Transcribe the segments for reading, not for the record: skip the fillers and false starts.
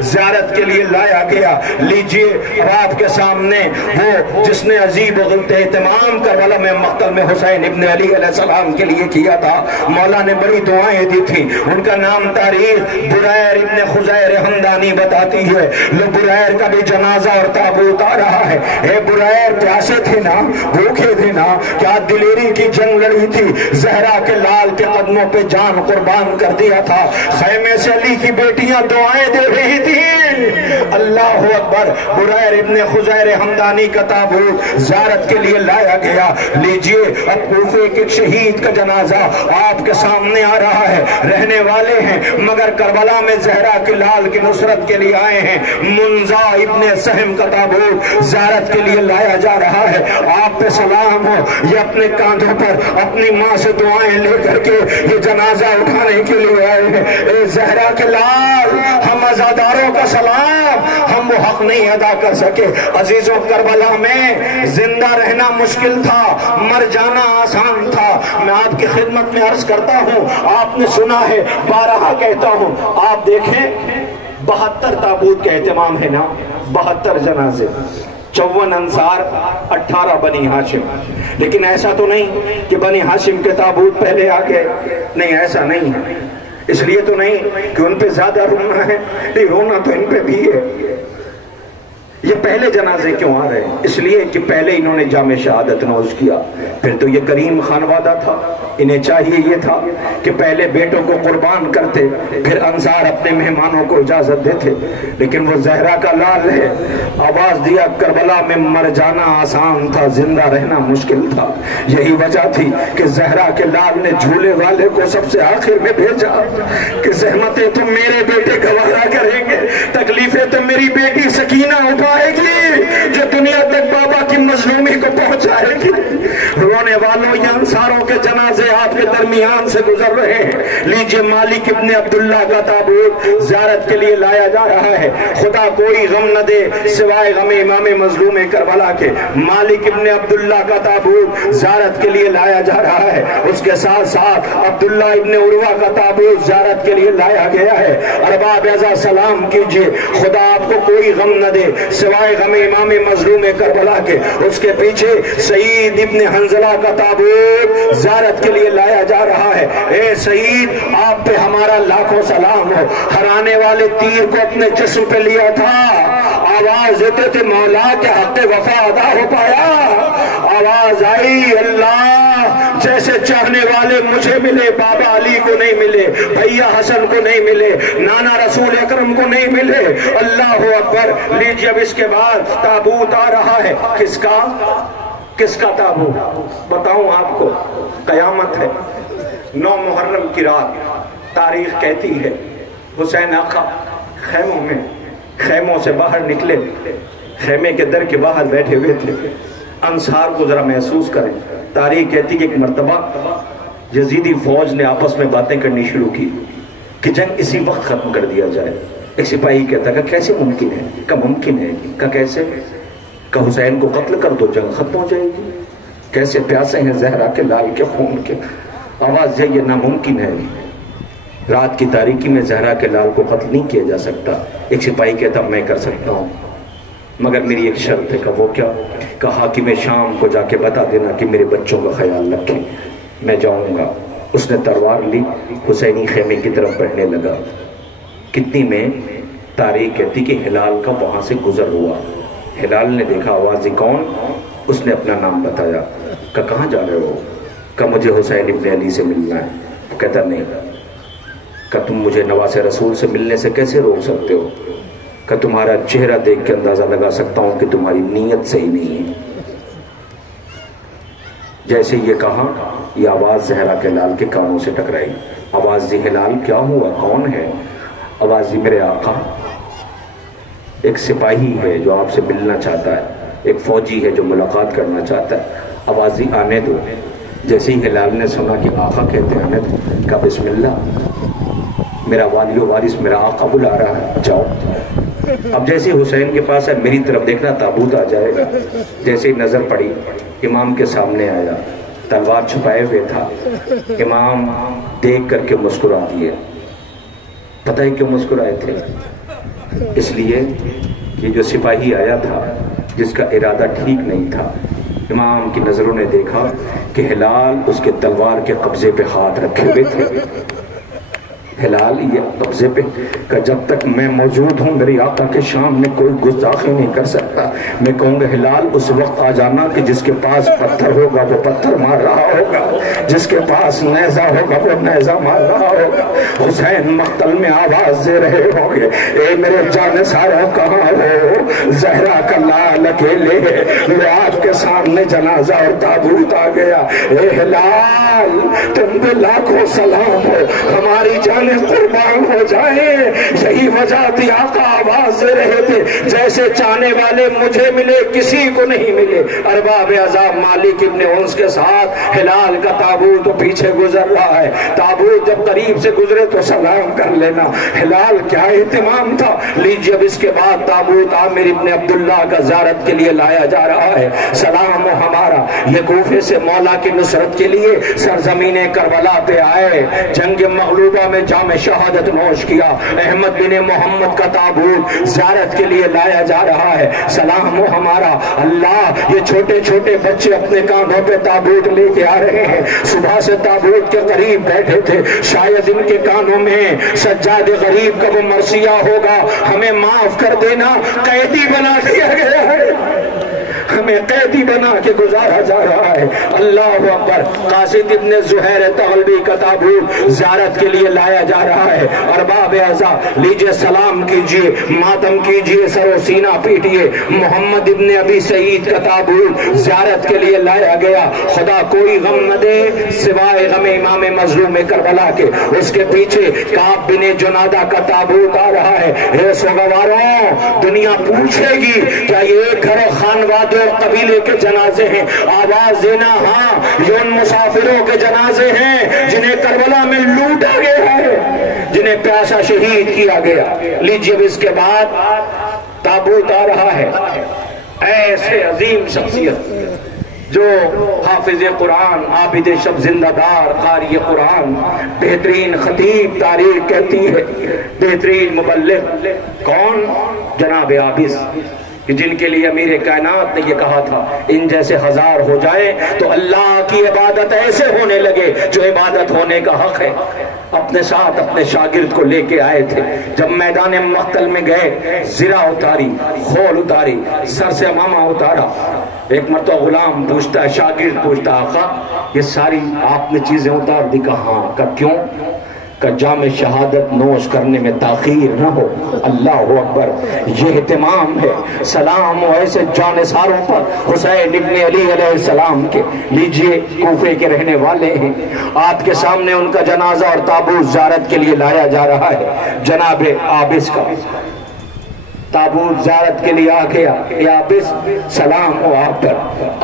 زیارت کے لیے لایا گیا۔ لیجئے اب آپ کے سامنے وہ جس نے عجیب و غلط اہتمام کربلا میں مقتل میں حسین ابن علی علیہ السلام کے لیے کیا تھا، مولا نے بڑی دعائیں دی تھی۔ ان کا نام تاریخ بریر ابن خزیر حمدانی بتاتی ہے۔ بریر کا بھی جنازہ اور تابوت آ رہا ہے۔ اے بریر، پیاسے تھے نا، بھوکے تھے نا، کیا دلیری کی جنگ لڑی تھی؟ زہرا کے لال کے قدموں پہ جان قربان کر دیا تھا۔ خیمے سے علی کی بیٹیاں دعائیں دے رہی تھی۔ اللہ اکبر۔ بریر ابن خزیر حمدانی کا تابوت زیارت کے لیے لایا گیا۔ لیجئے اب کوفے کے شہید کا جنازہ آپ کے سامنے آ رہا ہے۔ رہنے والے ہیں مگر کربلا میں زہرا کے لال کی نصرت کے لیے آئے ہیں۔ منزا ابن سہم کا تابوت زیارت کے لیے لایا جا رہا ہے۔ آپ پہ سلام ہو، یہ اپنے کاندھوں پر اپنی ماں سے دعائیں لے کر کے یہ جنازہ اٹھانے کے لیے آئے ہیں۔ اے زہرا کے لال، ہم عزاداروں کا سلام، ہم وہ حق نہیں ادا کر سکے۔ عزیزوں، کربلا میں زندہ رہنا مشکل تھا، مر جانا آسان تھا۔ میں آپ کی خدمت میں عرض کرتا ہوں، آپ نے سنا ہے، بارہا کہتا ہوں، آپ دیکھیں 72 تابوت کا اہتمام ہے نا، 72 جنازے، 54 انصار، 18 بنی ہاشم۔ لیکن ایسا تو نہیں کہ بنی ہاشم کے تابوت پہلے آ گئے، نہیں، ایسا نہیں ہے۔ اس لیے تو نہیں کہ ان پہ زیادہ رونا ہے، نہیں، رونا تو ان پہ بھی ہے۔ یہ پہلے جنازے کیوں آ رہے ہیں؟ اس لیے کہ پہلے انہوں نے جام شہادت نوش کیا۔ پھر تو یہ کریم خانوادہ تھا، انہیں چاہیے یہ تھا کہ پہلے بیٹوں کو قربان کرتے، پھر انصار اپنے مہمانوں کو اجازت دیتے۔ لیکن وہ زہرا کا لال ہے، آواز دیا کربلا میں مر جانا آسان تھا، زندہ رہنا مشکل تھا۔ یہی وجہ تھی کہ زہرا کے لال نے جھولے والے کو سب سے آخر میں بھیجا کہ زحمتیں تو میرے بیٹے گوارا کریں گے، تکلیفیں تو میری بیٹی سکینہ اٹھائے گی، جو دنیا تک بابا کی مظلومی کو پہنچائے گی۔ رونے والوں یا انصاروں کے جنازے آپ کے درمیان سے گزر رہے ہیں۔ لیجئے مالک ابن عبداللہ کا تابوت زیارت کے لیے لایا جا رہا ہے۔ خدا کوئی غم نہ دے سوائے غم امام مظلوم کربلا کے۔ مالک ابن عبداللہ کا تابوت زیارت کے لیے لایا جا رہا ہے۔ اس کے ساتھ ساتھ عبداللہ ابن عروہ کا تابوت زیارت کے لیے لایا گیا ہے۔ ارباب اعزا سلام کیجئے، خدا آپ کو کوئی غم نہ دے سوائے غم امام مظلوم کربلا کے۔ اس کے پیچھے سعید ابن حنظلہ کا تابوت زیارت کے لیے لایا جا رہا ہے۔ اے سعید، آپ پہ ہمارا لاکھوں سلام ہو۔ ہرانے والے تیر کو اپنے جسم پہ لیا تھا، آواز دیتے تھے مولا کے حق وفا ادا ہو پایا۔ آواز آئی، اللہ جیسے چاہنے والے مجھے ملے، بابا علی کو نہیں ملے، بھیا حسن کو نہیں ملے، نانا رسول اکرم کو نہیں ملے۔ اللہ اکبر۔ لیجئے اب اس کے بعد تابوت آ رہا ہے، کس کا تابوت؟ بتاؤں آپ کو، قیامت ہے، 9 محرم کی رات، تاریخ کہتی ہے حسین آقا خیموں سے باہر نکلے، خیمے کے در کے باہر بیٹھے ہوئے تھے۔ انصار کو ذرا محسوس کریں، تاریخ کہتی کہ ایک مرتبہ یزیدی فوج نے آپس میں باتیں کرنی شروع کی کہ جنگ اسی وقت ختم کر دیا جائے۔ ایک سپاہی کہتا کہ کیسے ممکن ہے؟ کہ ممکن ہے کہ کیسے؟ کہ حسین کو قتل کر دو، جنگ ختم ہو جائے گی۔ کیسے پیاسے ہیں زہرا کے لال کے خون کے؟ آواز یہ ناممکن ہے، رات کی تاریکی میں زہرا کے لال کو قتل نہیں کیا جا سکتا۔ ایک سپاہی کہتا میں کر سکتا ہوں، مگر میری ایک شرط ہے۔ کہ وہ کیا؟ کہ حاکم شام کو جا کے بتا دینا کہ میرے بچوں کا خیال رکھیں، میں جاؤں گا۔ اس نے تلوار لی، حسینی خیمے کی طرف بڑھنے لگا۔ کتنی میں تاریخ کہتی کہ ہلال کا وہاں سے گزر ہوا۔ ہلال نے دیکھا، آواز کون؟ اس نے اپنا نام بتایا۔ کہ کہاں جا رہے ہو؟ کہ مجھے حسین ابن علی سے ملنا ہے۔ کہتا نہیں۔ کہ تم مجھے نواز رسول سے ملنے سے کیسے روک سکتے ہو؟ کہ تمہارا چہرہ دیکھ کے اندازہ لگا سکتا ہوں کہ تمہاری نیت صحیح نہیں ہے۔ جیسے یہ کہا، یہ آواز زہرا کے لال کے کانوں سے ٹکرائی۔ آواز دی، ہلال کیا ہوا؟ کون ہے؟ آواز دی، میرے آقا، ایک سپاہی ہے جو آپ سے ملنا چاہتا ہے، ایک فوجی ہے جو ملاقات کرنا چاہتا ہے۔ آواز دی، آنے دو۔ جیسے ہی ہلال نے سنا کہ آقا کہتے ہیں آنے دو، کہا بسم اللہ، میرا والی و وارث میرا آقا بلا رہا ہے، جاؤ۔ اب جیسے حسین کے پاس ہے، میری طرف دیکھنا، تابوت آ جائے گا۔ جیسے ہی نظر پڑی، امام کے سامنے آیا، تلوار چھپائے ہوئے تھا۔ امام دیکھ کر کے مسکرا دیے۔ پتہ ہے کیوں مسکرائے تھے؟ اس لیے کہ جو سپاہی آیا تھا جس کا ارادہ ٹھیک نہیں تھا، امام کی نظروں نے دیکھا کہ ہلال اس کے تلوار کے قبضے پہ ہاتھ رکھے ہوئے تھے. ہلال یہ قبضے پہ کہ جب تک میں موجود ہوں میری آقا کے سامنے کوئی گستاخی نہیں کر سکتا. میں کہوں گا ہلال اس وقت آ جانا کہ جس کے پاس پتھر ہوگا وہ پتھر مار رہا ہوگا، جس کے پاس نیزہ ہوگا وہ نیزہ مار رہا ہوگا. حسین مقتل میں آواز دے رہے ہوں گے، اے میرے جان ساروں کہاں ہو، زہرا کا لال اکیلے میں آپ کے سامنے جنازہ اور تابوت آ گیا. اے ہلال تم پہ لاکھوں سلام ہو، ہماری جان قربان ہو جائیں. یہی وجہ تھی آقا آواز دے رہے تھے جیسے چاہنے والے مجھے ملے کسی کو نہیں ملے. ارباب عذاب مالک ابن انس کے ساتھ ہلال کا تابوت پیچھے گزر رہا ہے. تابوت جب قریب سے گزرے تو سلام کر لینا. ہلال کیا اہتمام تھا. لیجیے اب اس کے بعد تابوت عامر ابن عبداللہ کا زیارت کے لیے لایا جا رہا ہے. سلام و ہمارا یہ کوفے سے مولا کی نصرت کے لیے سرزمین کربلا پہ آئے. جنگ مغلوبہ میں جام شہادت نوش کیا. احمد بن محمد کا تابوت زیارت کے لیے لایا جا رہا ہے. سلام و ہمارا اللہ یہ چھوٹے چھوٹے بچے اپنے کاندھوں پہ تابوت لے کے آ رہے ہیں. صبح سے تابوت کے قریب بیٹھے تھے. شاید ان کے کانوں میں سجاد غریب کا وہ مرثیہ ہوگا، ہمیں معاف کر دینا، قیدی بنا دیا گیا ہے، ہمیں قیدی بنا کے گزارا جا رہا ہے. اللہ اکبر. قاصد ابن زہیر تغلبی کا تابوت زیارت کے لیے لایا جا رہا ہے. ارباب اعزا لیجئے سلام کیجئے، ماتم کیجئے، سر و سینہ پیٹئے. محمد ابن ابی سعید کا تابوت زیارت کے لیے لایا گیا. خدا کوئی غم نہ دے سوائے غم امام مظلوم کربلا کے. اس کے پیچھے کعب بن جنادہ کا تابوت آ رہا ہے. اے سوگواروں دنیا پوچھے گی کیا یہ ایک گھر خانواد قبیلے کے جنازے ہیں؟ آواز دینا ہاں یہ ان مسافروں کے جنازے ہیں جنہیں کربلا میں لوٹا گیا ہے، جنہیں پیاسا شہید کیا گیا. لیجئے اب اس کے بعد تابوت آ رہا ہے. ایسے عظیم شخصیت جو حافظ قرآن، عابد شب زندہ دار، قاری قرآن، بہترین خطیب تاریخ کہتی ہے، بہترین مبلغ. کون؟ جناب عابس، جن کے لیے امیر کائنات نے یہ کہا تھا ان جیسے ہزار ہو جائے تو اللہ کی عبادت ایسے ہونے لگے جو عبادت ہونے کا حق ہے. اپنے ساتھ اپنے شاگرد کو لے کے آئے تھے. جب میدان مقتل میں گئے زرہ اتاری، خول اتاری، سر سے امامہ اتارا. ایک مرتبہ غلام پوچھتا ہے، شاگرد پوچھتا، آقا یہ ساری آپ نے چیزیں اتار دی؟ کہا ہاں. کہ کیوں؟ کہ جام شہادت نوش کرنے میں تاخیر نہ ہو. اللہ اکبر. یہ اہتمام ہے. سلام ہو ایسے جانثاروں پر حسین ابن علی علیہ السلام کے. لیجئے کوفے کے رہنے والے ہیں، آپ کے سامنے ان کا جنازہ اور تابوت زیارت کے لیے لایا جا رہا ہے. جناب عابس کا تابوت زیارت کے لیے آ گیا. عابس سلام ہو آپ پر.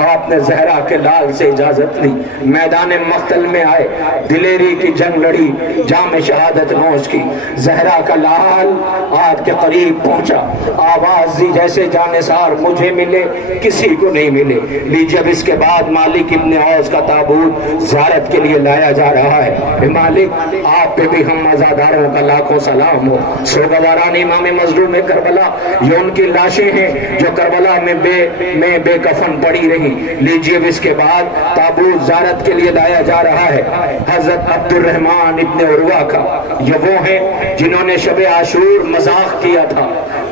آپ نے زہرا کے لال سے اجازت لی، میدان مقتل میں آئے، دلیری کی جنگ لڑی، جام شہادت نوش کی. زہرا کا لال آپ کے قریب پہنچا، آواز دی جیسے جانثار مجھے ملے کسی کو نہیں ملے. لیجیے اب اس کے بعد مالک ابن اوس کا تابوت زیارت کے لیے لایا جا رہا ہے. مالک آپ پہ بھی ہم عزاداروں کا لاکھوں سلام ہو. سوگواران امام مظلوم کربلا یہ ان کی لاشیں ہیں جو کربلا میں بے کفن پڑی رہی. لیجئے اب اس کے بعد تابوت زیارت کے لیے لایا جا رہا ہے. حضرت عبد الرحمن ابن عروہ کا. یہ وہ ہیں جنہوں نے شب عاشور مذاق کیا تھا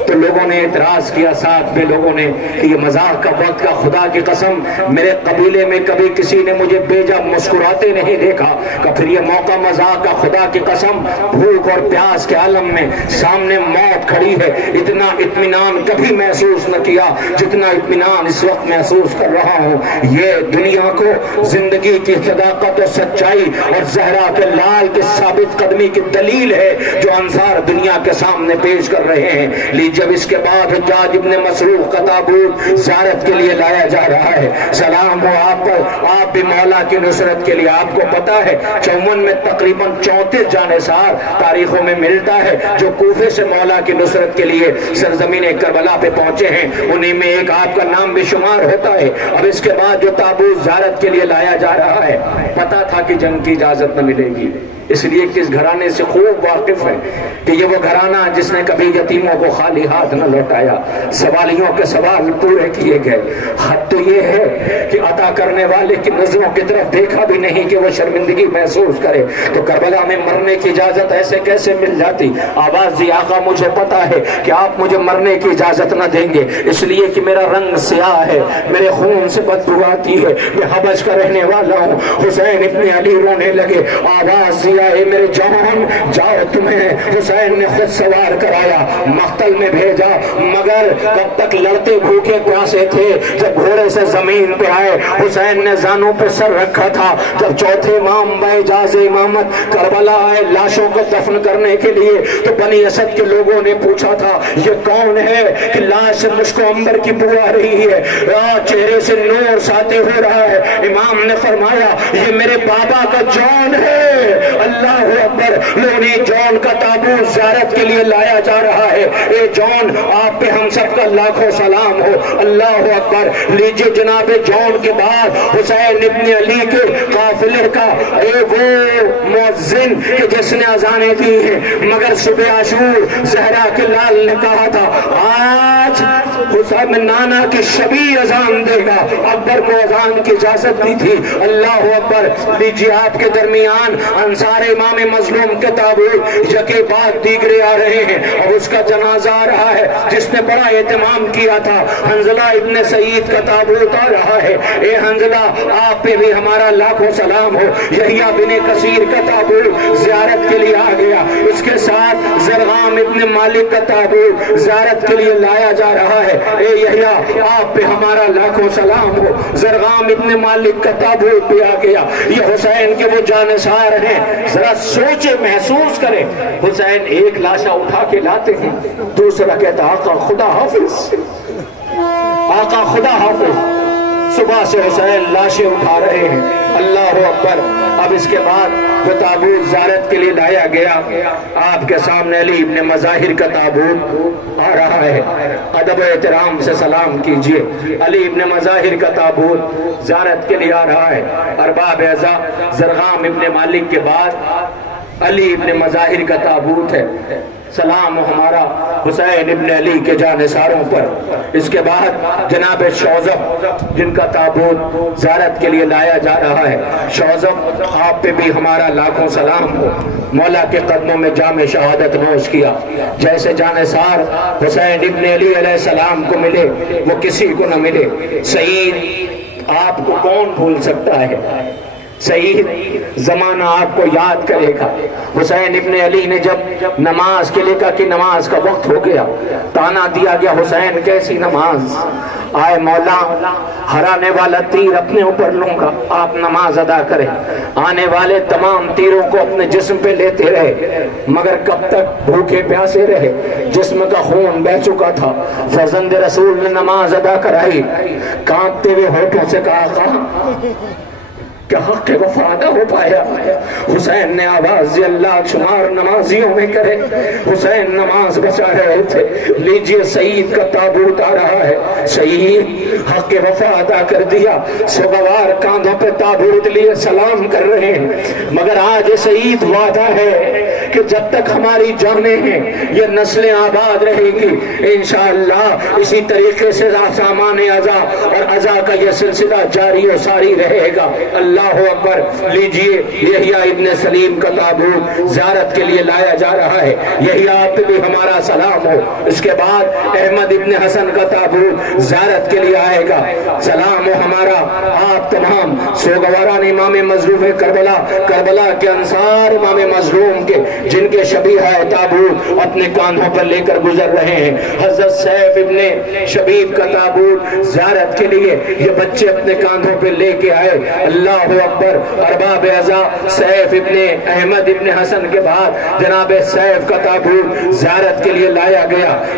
تو لوگوں نے اعتراض کیا، ساتھ میں لوگوں نے کہ یہ مذاق کا وقت کا خدا کی قسم میرے قبیلے میں کبھی کسی نے مجھے بیجا مسکراتے نہیں دیکھا. کہ پھر یہ موقع مذاق کا خدا کی قسم بھوک اور پیاس کے عالم میں سامنے موت کھڑی ہے. اتنا اطمینان کبھی محسوس نہ کیا جتنا اطمینان اس وقت محسوس کر رہا ہوں. یہ دنیا کو زندگی کی صداقت و سچائی اور زہرا کے لال کی ثابت قدمی کی دلیل ہے جو انصار دنیا کے سامنے پیش کر رہے ہیں. جب اس کے بعد حجاج ابن مسروق کا تابوت زیارت کے لیے لایا جا رہا ہے. سلام ہو آپ پر. آپ بھی مولا کی نصرت کے لیے. آپ کو پتا ہے 54 میں تقریباً 34 جانثار تاریخوں میں ملتا ہے جو کوفے سے مولا کی نصرت کے لیے سرزمین کربلا پہ پہنچے ہیں. انہی میں ایک آپ کا نام بھی شمار ہوتا ہے. اب اس کے بعد جو تابوت زیارت کے لیے لایا جا رہا ہے، پتا تھا کہ جنگ کی اجازت نہ ملے گی، اس لیے کہ اس گھرانے سے خوب واقف ہے کہ یہ وہ گھرانہ جس نے کبھی یتیموں کو خالی ہاتھ نہ لوٹایا، سوالیوں کے سوال پورے کیے گئے۔ حد تو یہ ہے کہ عطا کرنے والے کی نظروں کی طرف دیکھا بھی نہیں کہ وہ شرمندگی محسوس کرے، تو کربلا میں مرنے کی اجازت ایسے کیسے مل جاتی؟ آواز دی آقا مجھے پتا ہے کہ آپ مجھے مرنے کی اجازت نہ دیں گے، اس لیے کہ میرا رنگ سیاہ ہے، میرے خون سے بدبو آتی ہے، میں حبش کا رہنے والا ہوں۔ حسین ابن علی رونے لگے، آواز دیا اے میرے جان جاؤ، تمہیں حسین نے خود سوار کرایا، مقتل میں بھیجا، مگر کب تک لڑتے بھوکے پیاسے تھے؟ جب گھوڑے سے زمین پہ آئے، حسین نے زانوں پہ سر رکھا تھا، جب چوتھے امام باعجاز امامت کربلا آئے لاشوں کو دفن کرنے کے لیے، تو بنی اسد کے لوگوں نے پوچھا تھا یہ کون ہے کہ لاش سے مشک و عنبر کی بو آ رہی ہے، چہرے سے نور ساطع ہو رہا ہے؟ امام نے فرمایا یہ میرے بابا کا جون ہے۔ اللہ اکبر، لونی جون کا تابوت زیارت کے لیے لایا جا رہا ہے۔ اے جون، آپ پہ ہم سب کا لاکھوں سلام ہو۔ اللہ اکبر، لیجیے جناب جون کے بعد حسین ابن علی کے قافلے کا اے وہ مؤذن کہ جس نے اذانیں دی ہیں، مگر صبح عاشور زہرا کے لال نے کہا تھا آج حسین نانا کی شبیہ اذان دے گا، اکبر کو اذان کی اجازت دی تھی۔ اللہ اکبر، لیجیے آپ کے درمیان انصار امام مظلوم کے تابوت یکے بعد دیگرے آ رہے ہیں، اب اس کا جنازہ آ رہا ہے جس نے بڑا اہتمام کیا تھا۔ حنظلہ ابن سعید کا تابوت آ رہا ہے، اے حنظلہ آپ پہ بھی ہمارا لاکھوں سلام ہو۔ یحییٰ بن کثیر کا تابوت زیارت کے لیے آ گیا، اس کے ساتھ زرغام ابن مالک کا تابوت زیارت کے لیے لایا جا رہا ہے۔ اے یحییٰ آپ پہ ہمارا لاکھوں سلام ہو۔ زرغام ابن مالک کا تابوت بھی آ گیا، یہ حسین کے وہ جانثار ہیں۔ ذرا سوچے، محسوس کریں، حسین ایک لاشا اٹھا کے لاتے ہیں، دوسرا کہتا آقا خدا حافظ، آقا خدا حافظ۔ صبح سے حسین لاشیں اٹھا رہے ہیں۔ اللہ اکبر، اب اس کے بعد وہ تابوت زیارت کے لیے لایا گیا، آپ کے سامنے علی ابن مظاہر کا تابوت آ رہا ہے، ادب و احترام سے سلام کیجئے۔ علی ابن مظاہر کا تابوت زیارت کے لیے آ رہا ہے، ارباب اعزا زرغام ابن مالک کے بعد علی ابن مظاہر کا تابوت ہے۔ سلام ہمارا حسین ابن علی کے جانثاروں پر۔ اس کے بعد جناب شوذب جن کا تابوت زیارت کے لیے لایا جا رہا ہے، شوذب آپ پہ بھی ہمارا لاکھوں سلام ہو۔ مولا کے قدموں میں جام شہادت نوش کیا، جیسے جانثار حسین ابن علی علیہ السلام کو ملے وہ کسی کو نہ ملے۔ سعید آپ کو کون بھول سکتا ہے؟ سعید زمانہ آپ کو یاد کرے گا۔ حسین ابن علی نے جب نماز کے لیے کہا کہ نماز کا وقت ہو گیا، تانا دیا گیا حسین کیسی نماز؟ آئے مولا، ہرانے والا تیر اپنے اوپر لوں گا، آپ نماز ادا کریں۔ آنے والے تمام تیروں کو اپنے جسم پہ لیتے رہے، مگر کب تک بھوکے پیاسے رہے؟ جسم کا خون بہ چکا تھا۔ فرزند رسول نے نماز ادا کرائی، کانپتے ہوئے ہونٹوں سے کہا کہ حق کے وفا نہ ہو پایا۔ حسین نے آواز دی اللہ شمار نمازیوں میں کرے، حسین نماز بچا رہے تھے۔ لیجئے سعید کا تابوت آ رہا ہے، سعید حق کے وفا ادا کر دیا، سوگوار کاندھوں پہ تابوت لیے سلام کر رہے ہیں، مگر آج سعید وعدہ ہے کہ جب تک ہماری جانیں ہیں یہ نسلیں آباد رہے گی انشاءاللہ، اسی طریقے سے سامان ازا اور ازا کا یہ سلسلہ جاری و ساری رہے گا۔ اللہ اکبر، لیجئے یحییٰ ابن سلیم کا تابوت زیارت کے لیے لایا جا رہا ہے، یحییٰ آپ پہ بھی ہمارا سلام ہو۔ اس کے بعد احمد ابن حسن کا تابوت زیارت کے لیے آئے گا، سلام ہو ہمارا آپ تمام سوگواران امام مظلوم کربلا، کربلا کے انصار امام مظلوم کے جن کے شبیہ تابوت اپنے کاندھوں پر لے کر گزر رہے ہیں۔ حضرت سیف ابن شبیب کا تابوت زیارت کے لیے یہ بچے اپنے کاندھوں پہ لے کے آئے۔ اللہ اکبر، ارباب اعزا سیف ابن احمد ابن حسن کے بعد جناب سیف کا تابوت زیارت کے لیے لایا گیا۔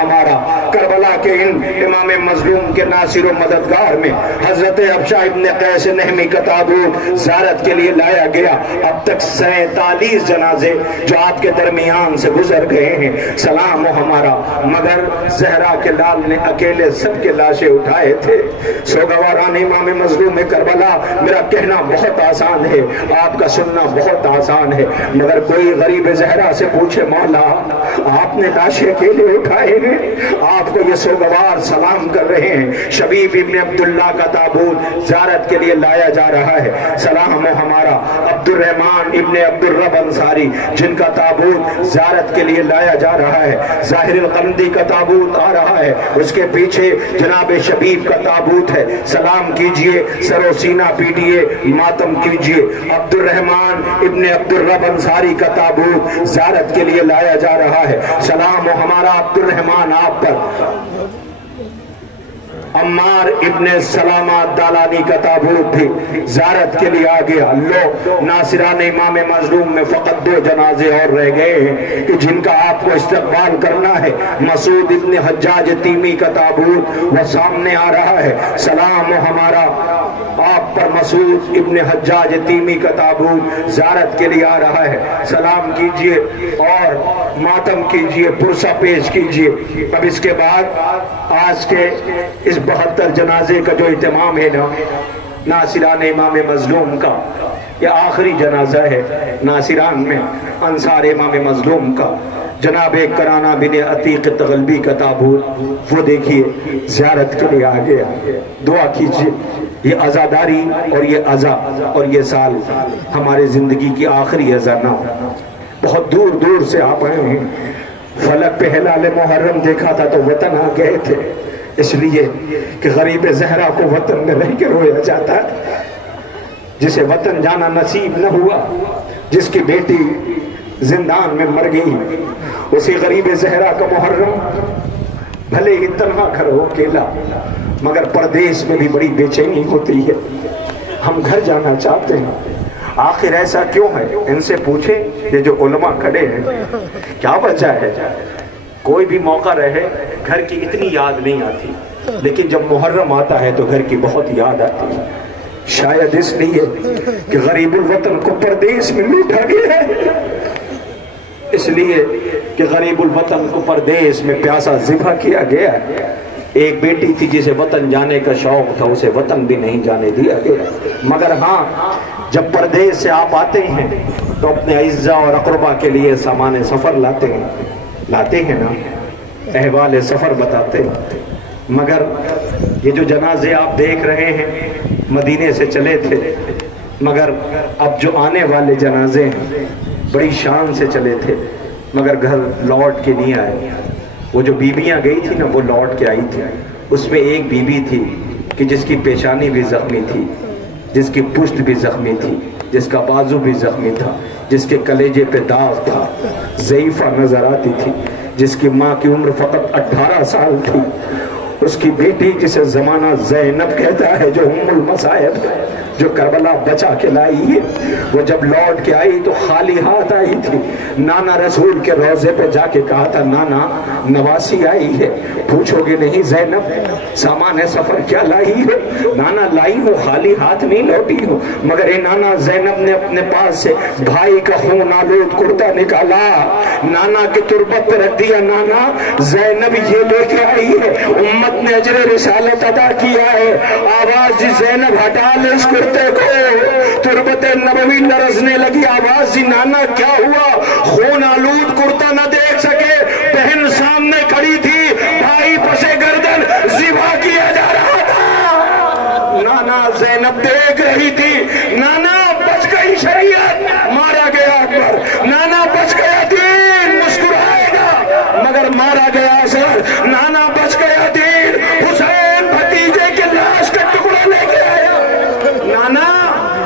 ہمارا کربلا کے ان امام مظلوم کے ناصر و مددگار میں حضرت ابشا ابن قیس نہمی کا تابوت زیارت کے لیے لایا گیا۔ اب تک 47 جنازے جو آپ کے درمیان سے گزر گئے ہیں، سلام و ہمارا، مگر زہرا کے لال نے اکیلے سب کے لاشیں اٹھائے تھے۔ سوگواران امام مظلوم کربلا، میرا کہنا بہت آسان ہے، آپ کا سننا بہت آسان ہے، مگر کوئی غریب زہرا سے پوچھے مولا آپ نے لاشیں اکیلے اٹھائے ہیں؟ آپ کو یہ سوگوار سلام کر رہے ہیں۔ شبیب ابن عبداللہ کا تابوت زیارت کے لیے لایا جا رہا ہے۔ سلام و ہمارا عبد الرحمن ابن عبد الرب انصاری، جن کا تابوت زیارت کے لیے لایا جا رہا ہے۔ ظاہر القمدی کا تابوت آ رہا ہے، اس کے پیچھے جناب شبیب کا تابوت ہے۔ سلام کیجئے، سر و سینہ پیٹیے، ماتم کیجئے۔ عبد الرحمن ابن عبد الرب انصاری کا تابوت زیارت کے لیے لایا جا رہا ہے۔ سلام و ہمارا عبد الرحمن آپ پر۔ عمار ابن سلامہ دالانی کا تابوت بھی زیارت کے لیے آ گیا۔ لو ناصران امام مظلوم میں فقط 2 جنازے اور رہ گئے ہیں کہ جن کا آپ کو استقبال کرنا ہے۔ مسعود ابن حجاج تیمی کا تابوت وہ سامنے آ رہا ہے۔ سلام و ہمارا آپ پر مسعود ابن حجاج تیمی کا تابوت زیارت کے لیے آ رہا ہے۔ سلام کیجئے اور ماتم کیجئے، پرسہ پیش کیجئے۔ اب اس کے بعد آج کے اس 72 جنازے کا جو اہتمام ہے نا، ناصران امام مظلوم کا، یہ آخری جنازہ ہے ناصران میں انصار امام مظلوم کا۔ جناب کرانہ بن عتیق تغلبی کا تابوت وہ دیکھیے زیارت کے لیے آ گیا۔ دعا کیجئے یہ عزاداری اور یہ عزا اور یہ سال ہمارے زندگی کی آخری عزا نہ ہو۔ بہت دور دور سے آپ آئے ہیں، فلک پہ ہلال محرم دیکھا تھا تو وطن آ گئے تھے، اس لیے کہ غریب زہرا کو وطن میں رہ کے رویا جاتا ہے۔ جسے وطن جانا نصیب نہ ہوا، جس کی بیٹی زندان میں مر گئی، اسی غریب زہرا کا محرم بھلے ہی تنہا گھر ہو اکیلا، مگر پردیس میں بھی بڑی بے چینی ہوتی ہے۔ ہم گھر جانا چاہتے ہیں، آخر ایسا کیوں ہے؟ ان سے پوچھیں، یہ جو علماء کھڑے ہیں، کیا وجہ ہے؟ کوئی بھی موقع رہے گھر کی اتنی یاد نہیں آتی، لیکن جب محرم آتا ہے تو گھر کی بہت یاد آتی ہے۔ شاید اس لیے کہ غریب الوطن کو پردیس میں لوٹا گیا ہے، اس لیے کہ غریب الوطن کو پردیس میں پیاسا ذبح کیا گیا ہے۔ ایک بیٹی تھی جسے وطن جانے کا شوق تھا، اسے وطن بھی نہیں جانے دیا گیا، مگر ہاں جب پردیس سے آپ آتے ہیں تو اپنے اعزاء اور اقربا کے لیے سامان سفر لاتے ہیں نا، احوال سفر بتاتے ہیں۔ مگر یہ جو جنازے آپ دیکھ رہے ہیں مدینے سے چلے تھے، مگر اب جو آنے والے جنازے ہیں بڑی شان سے چلے تھے، مگر گھر لوٹ کے نہیں آئے۔ وہ جو بیویاں گئی تھی نا وہ لوٹ کے آئی تھی، اس میں ایک بیوی تھی کہ جس کی پیشانی بھی زخمی تھی، جس کی پشت بھی زخمی تھی، جس کا بازو بھی زخمی تھا، جس کے کلیجے پہ داغ تھا، ضعیفہ نظر آتی تھی، جس کی ماں کی عمر فقط 18 سال تھی۔ اس کی بیٹی جسے زمانہ زینب کہتا ہے، جو ام المصائب ہے، جو کربلا بچا کے لائی ہے، وہ جب لوٹ کے آئی تو خالی ہاتھ آئی تھی۔ نانا رسول کے روضے پہ جا کے کہا تھا، نانا نواسی آئی ہے، پوچھو گے نہیں زینب سامان سفر کیا لائی ہے؟ نانا لائی ہو، خالی ہاتھ نہیں لوٹی ہو۔ مگر اے نانا، زینب نے اپنے پاس سے بھائی کا خون آلود کرتا نکالا، نانا کی تربت پہ رکھ دیا۔ نانا زینب یہ لے کے آئی ہے، امت نے اجر رسالت ادا کیا ہے، آواز زینب ہٹا لے اس کرتے کو۔ تربت نبوی لرزنے لگی، آواز دی نانا کیا ہوا؟ خون آلود کرتا نہ دیکھ سکے، بہن سامنے کھڑی تھی، بھائی پسے گردن ذبح کیا جا رہا تھا، نانا زینب دیکھ رہی تھی۔ نانا بچ گئی شریعت، مارا گیا اکبر، نانا بچ گیا دین، مسکرائے گا مگر مارا گیا اثر، نانا بچ گیا دین، حسین بھتیجے کے لاش کا ٹکڑا لے کے آیا۔ نانا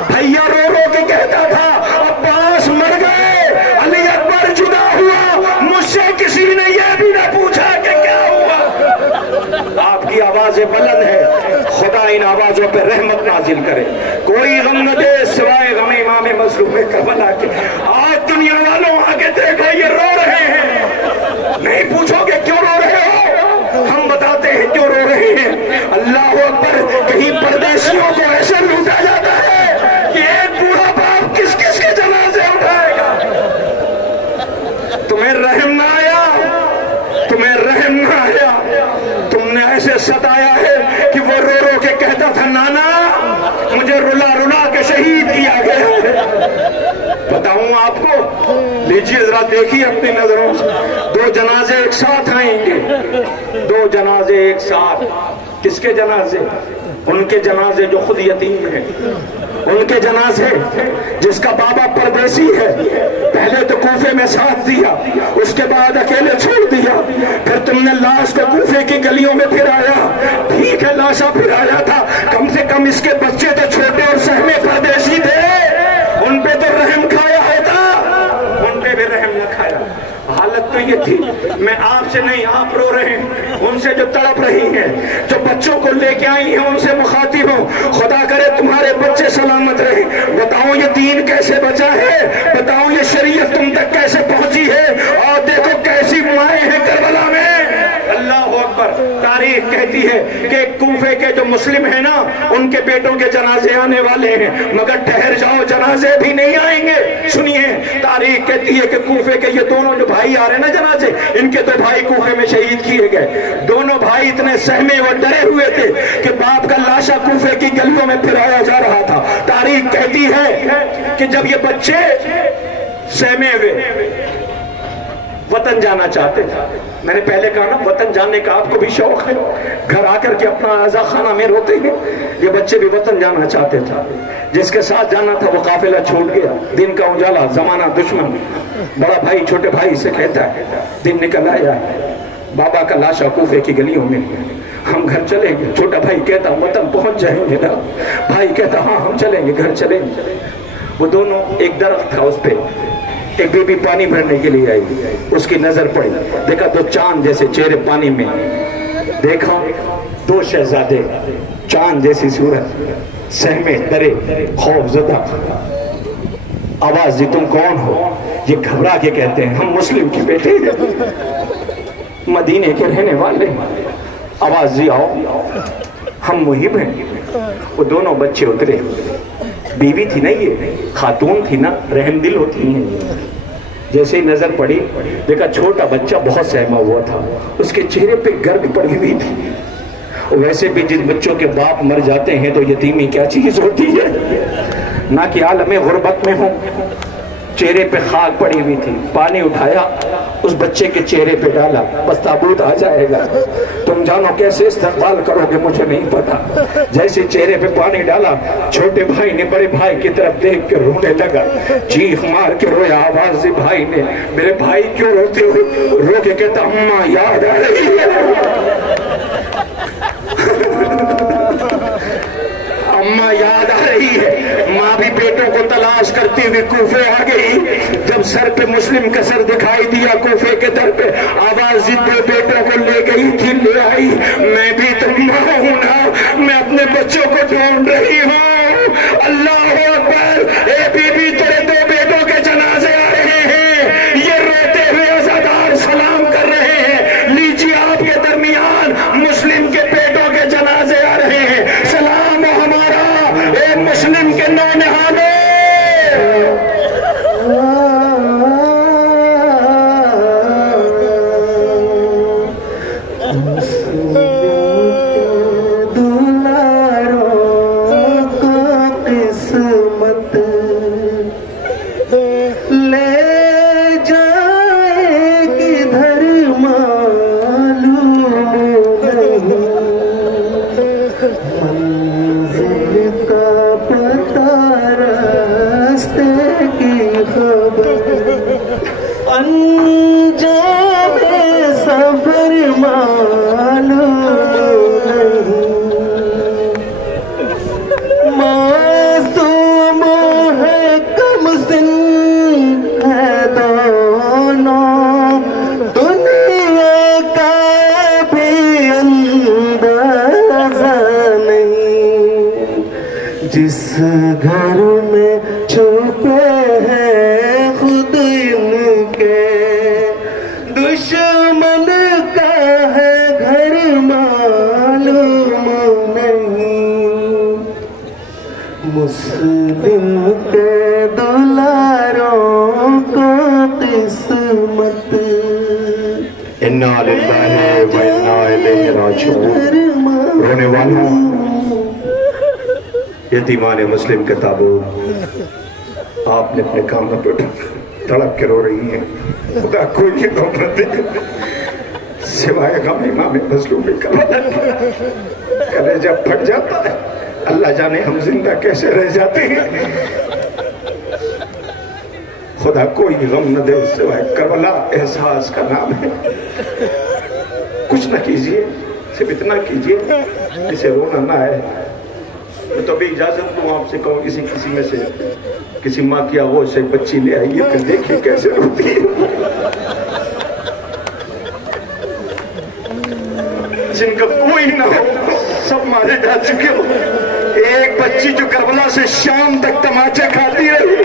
بھیا رو رو کے کہتا تھا، عباس مر گئے، علی اکبر جدا ہوا، مجھ سے کسی نے یہ بھی نہ پوچھا کہ کیا ہوا۔ آپ کی آوازیں بلند ہے، خدا ان آوازوں پہ رحمت نازل کرے۔ کوئی غم نہ دے سوائے غم امام مظلوم کربلا کے۔ آج دنیا دیکھو یہ رو رہے ہیں، نہیں پوچھو گے کیوں رو رہے ہو، ہم بتاتے ہیں کیوں رو رہے ہیں۔ اللہ اکبر، کہیں پردیسیوں کو ایسے لوٹا جاتا ہے کہ ایک بوڑھا باپ کس کس کے جنازے اٹھائے گا۔ تمہیں رحم نہ آیا، تمہیں رحم نہ آیا، تم نے ایسے ستایا ہے کہ وہ رو رو کے کہتا تھا نانا مجھے رلا رلا کے شہید کیا گیا۔ بتاؤں آپ کو، لیجیے ذرا دیکھیے اپنی نظروں سے، 2 جنازے ایک ساتھ آئیں گے، 2 جنازے ایک ساتھ۔ کس کے جنازے؟ ان کے جنازے جو خود یتیم ہیں، ان کے جنازے جس کا بابا پردیسی ہے، پہلے تو کوفے میں ساتھ دیا، اس کے بعد اکیلے چھوڑ دیا، پھر تم نے لاش کو کوفے کی گلیوں میں پھرایا۔ ٹھیک ہے لاشا پھرایا تھا، کم سے کم اس کے بچے تو چھوٹے اور سہمے پردیسی تھے، ان پہ تو رحم کھایا ہوتا، ان پہ بھی رحم نہ کھایا۔ حالت تو یہ تھی، میں آپ سے نہیں، آپ رو رہے ہیں، ان سے جو تڑپ رہی ہیں، جو بچوں کو لے کے آئی ہیں، ان سے مخاطب ہوں، خدا کرے تمہارے بچے سلامت رہے۔ بتاؤ یہ دین کیسے بچا ہے، بتاؤ یہ شریعت تم تک کیسے پہنچی ہے، اور دیکھو کیسی مائیں ہیں کربلا میں۔ اللہ اکبر، تاریخ کہتی ہے کہ کوفے کے جو مسلم ہیں نا، ان کے بیٹوں کے جنازے آنے والے ہیں، مگر ٹھہر جاؤ جنازے بھی نہیں آئیں گے۔ سنیے، تاریخ کہتی ہے کہ کوفے کے یہ دونوں جو بھائی آ رہے ہیں نا جنازے، ان کے 2 بھائی کوفے میں شہید کیے گئے۔ دونوں بھائی اتنے سہمے اور ڈرے ہوئے تھے کہ باپ کا لاشا کوفے کی گلیوں میں پھرایا جا رہا تھا۔ تاریخ کہتی ہے کہ جب یہ بچے سہمے ہوئے وطن جانا چاہتے تھے، میں نے پہلے کہا نا وطن جانے کا آپ کو بھی شوق ہے، گھر آ کر کے اپنا اعضا خانہ میں روتے ہیں، یہ بچے بھی وطن جانا چاہتے تھے، جس کے ساتھ جانا تھا وہ قافلہ چھوٹ گیا۔ دن کا اجالا، زمانہ دشمن، بڑا بھائی چھوٹے بھائی سے کہتا ہے دن نکل آیا ہے، بابا کا لاشا کوفے کی گلیوں میں، ہم گھر چلیں گے۔ چھوٹا بھائی کہتا وطن پہنچ جائیں گے نا، بھائی کہتا ہاں ہم چلیں گے، گھر چلیں گے۔ وہ دونوں، ایک درخت تھا اس پہ ایک بی بی پانی بھرنے کے لیے آئی، اس کی نظر پڑی، دیکھا 2 چاند جیسے چہرے پانی میں، دیکھا 2 شہزادے، چاند جیسی صورت، سہمے ڈرے خوف زدہ۔ آواز دی تم کون ہو؟ یہ گھبرا کے کہتے ہیں ہم مسلم کے بیٹے ہیں، مدینے کے رہنے والے۔ آواز دی آؤ ہم محب ہیں۔ وہ دونوں بچے اترے، بیوی تھی نا، یہ خاتون تھی نا، رحم دل ہوتی ہیں۔ جیسے ہی نظر پڑی دیکھا چھوٹا بچہ بہت سہما ہوا تھا، اس کے چہرے پہ گرد پڑی ہوئی تھی۔ ویسے بھی جن بچوں کے باپ مر جاتے ہیں تو یتیمی کیا چیز ہوتی ہے، نہ کہ عالم غربت میں ہوں۔ چہرے پہ خاک پڑی ہوئی تھی، پانی اٹھایا اس بچے کے چہرے پہ ڈالا، بس تابوت آ جائے گا، تم جانو کیسے استقبال کرو گے مجھے نہیں پتا۔ جیسے چہرے پہ پانی ڈالا، چھوٹے بھائی نے بڑے بھائی کی طرف دیکھ کے رونے لگا، چیخ مار کے رویا۔ آواز دی بھائی نے، میرے بھائی کیوں روتے ہو؟ رو کے کہتا اماں یاد آ رہی ہے، اماں یاد آ رہی ہے۔ ماں بھی بیٹوں کو تلاش کرتی ہوئی کوفے آ گئی، جب سر پہ مسلم کا سر دکھائی دیا کوفے کے در پہ، آواز 2 بیٹوں کو لے گئی تھی، لے آئی۔ میں بھی تو ماں ہوں نا، میں اپنے بچوں کو ڈھونڈ رہی ہوں۔ اللہ اکبر، اے بی بی تیرے 2 بیٹوں کے جنازے آ رہے ہیں، یہ روتے ہوئے عزادار سلام کر رہے ہیں۔ لیجیے آپ کے درمیان مسلم کے بیٹوں کے جنازے آ رہے ہیں، سلام ہو ہمارا اے مسلم کے نونہالوں۔ جس گھر میں چھپے ہیں خود ان کے مسلم کے دلاروں کو قسمت انا للہ و انا الیہ راجعون۔ رونے والوں، یتیمان مسلم کے تابوت آپ نے اپنے کاموں پہ تڑپ کے رو رہی ہیں، خدا کوئی کی نوبت دے سوائے غم امام مظلوم کربلا کی۔ کلیجہ پھٹ جاتا ہے، اللہ جانے ہم زندہ کیسے رہ جاتے ہیں۔ خدا کوئی غم نہ دے سوائے کربلا احساس کا نام ہے۔ کچھ نہ کیجئے، صرف اتنا کیجئے جسے رونا نہ آئے۔ تو ابھی اجازت دوں آپ سے کہوں کسی میں سے کسی ماں کی آغوش سے بچی لے آئیے، پھر دیکھیے کیسے روتی ہے۔ جن کا کوئی نہ ہو، سب مارے جا چکے ہو۔ ایک بچی جو کربلا سے شام تک تماچے کھاتی رہی،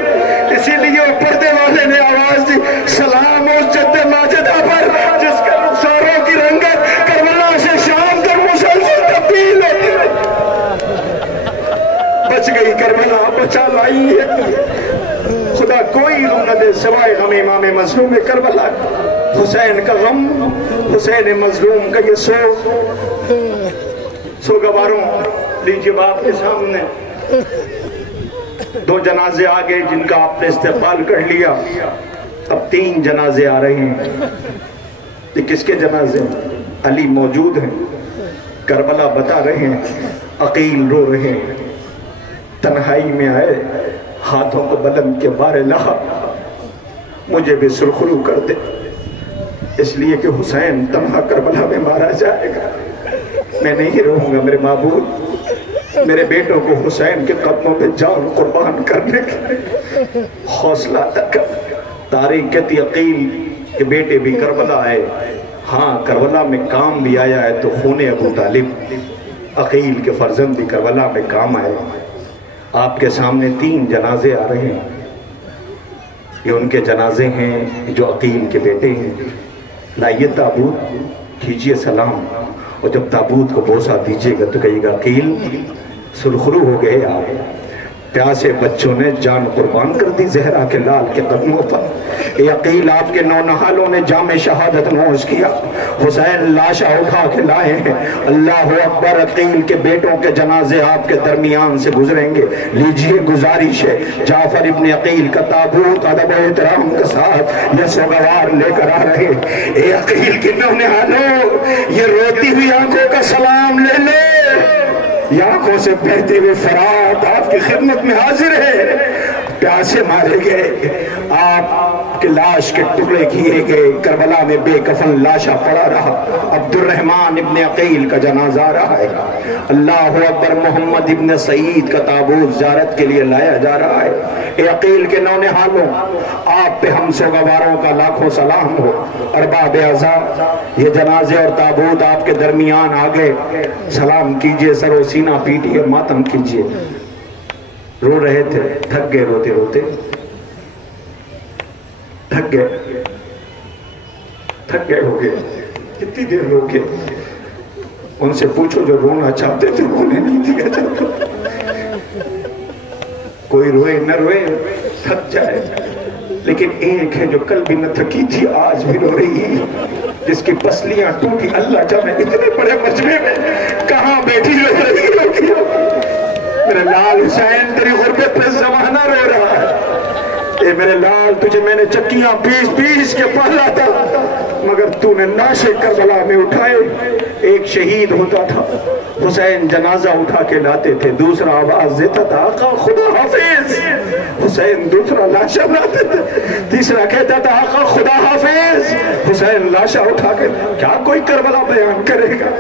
اسی لیے وہ پردے والے نے آواز دی، سلام اس جد ماجدہ پر جس کا رخساروں کی رنگت کربلا سے شام تک مسلسل تبدیل ہوتی ہے۔ بچ گئی کربلا، بچا لائی ہے۔ خدا کوئی غم نہ دے سوائے غم امام مظلوم کربلا۔ حسین کا غم، حسین مظلوم کا یہ سوگواروں لیجئے باپ کے سامنے دو جنازے آگئے جن کا آپ نے استقبال کر لیا، اب 3 جنازے آ رہے ہیں۔ یہ کس کے جنازے ہیں؟ علی موجود ہیں، کربلا بتا رہے ہیں، عقیل رو رہے ہیں۔ تنہائی میں آئے، ہاتھوں کو بلند کے بار الہ مجھے بھی سرخرو کر دے، اس لیے کہ حسین تنہا کربلا میں مارا جائے گا۔ میں نہیں رہوں گا میرے معبود، میرے بیٹوں کو حسین کے قدموں پہ جان قربان کرنے کے حوصلہ تک۔ تاریخ کہتی عقیل کے بیٹے بھی کربلا آئے، ہاں کربلا میں کام بھی آیا ہے تو خون ابو طالب عقیل کے فرزند بھی کربلا میں کام آئے۔ آپ کے سامنے 3 جنازے آ رہے ہیں، یہ ان کے جنازے ہیں جو عقیل کے بیٹے ہیں۔ لائیے تابوت، کیجئے سلام، اور جب تابوت کو بوسہ دیجئے گا تو کہیے گا عقیل سرخرو ہو گئے آپ، پیاسے بچوں نے جان قربان کر دی زہرا کے لال کے قدموں پر۔ اے عقیل آپ کے نونہالوں نے جام شہادت نوش کیا، حسین لاشا اٹھا کے لائے ہیں۔ اللہ اکبر، عقیل کے بیٹوں کے جنازے آپ کے درمیان سے گزریں گے۔ لیجئے گزارش ہے، جعفر ابن عقیل کا تابوت ادب و احترام کے ساتھ یہ سوگوار لے کر آ رہے ہیں۔ اے عقیل کے نونہالوں، یہ روتی ہوئی آنکھوں کا سلام لے لے، یہ آنکھوں سے بہتے ہوئے فرات آپ کی خدمت میں حاضر ہے۔ پیاسے مارے گئے، آپ کے لاش کے ٹکڑے کیے گئے، کربلا میں بے کفن لاشا پڑا رہا۔ عبد الرحمن ابن عقیل کا جنازہ رہا ہے۔ اللہ اکبر، محمد ابن سعید کا تابوت زیارت کے لیے لایا جا رہا ہے۔ اے عقیل کے نونہالوں، آپ پہ ہم سوگواروں کا لاکھوں سلام ہو۔ ارباب اعزا، یہ جنازے اور تابوت آپ کے درمیان آگے، سلام کیجئے، سر و سینہ پیٹیے، ماتم کیجئے۔ رو رہے تھے، تھک گئے روتے روتے، تھک گئے ہو گئے، کتنی دیر رو گئے؟ ان سے پوچھو جو رونا چاہتے تھے انہیں نہیں دیا جاتا۔ کوئی روئے نہ روئے، تھک جائے، لیکن ایک ہے جو کل بھی نہ تھکی تھی آج بھی رو رہی، جس کی پسلیاں ٹوٹی اللہ جانے اتنے بڑے مجمع میں کہاں بیٹھی رو رہی ہوگی۔ میرے لال حسین، تیری غربت پہ زمانہ رو رہا ہے۔ اے میرے لال، تجھے میں نے چکیاں پیس کے پالا تھا، مگر تو نے ناشے کربلا میں اٹھائے۔ ایک شہید ہوتا تھا، حسین جنازہ اٹھا کے لاتے تھے، دوسرا آواز دیتا تھا آقا خدا حافظ، حسین دوسرا لاشا لاتے تھے، تیسرا کہتا تھا آقا خدا حافظ، حسین لاشا اٹھا کے۔ کیا کوئی کربلا بیان کرے گا؟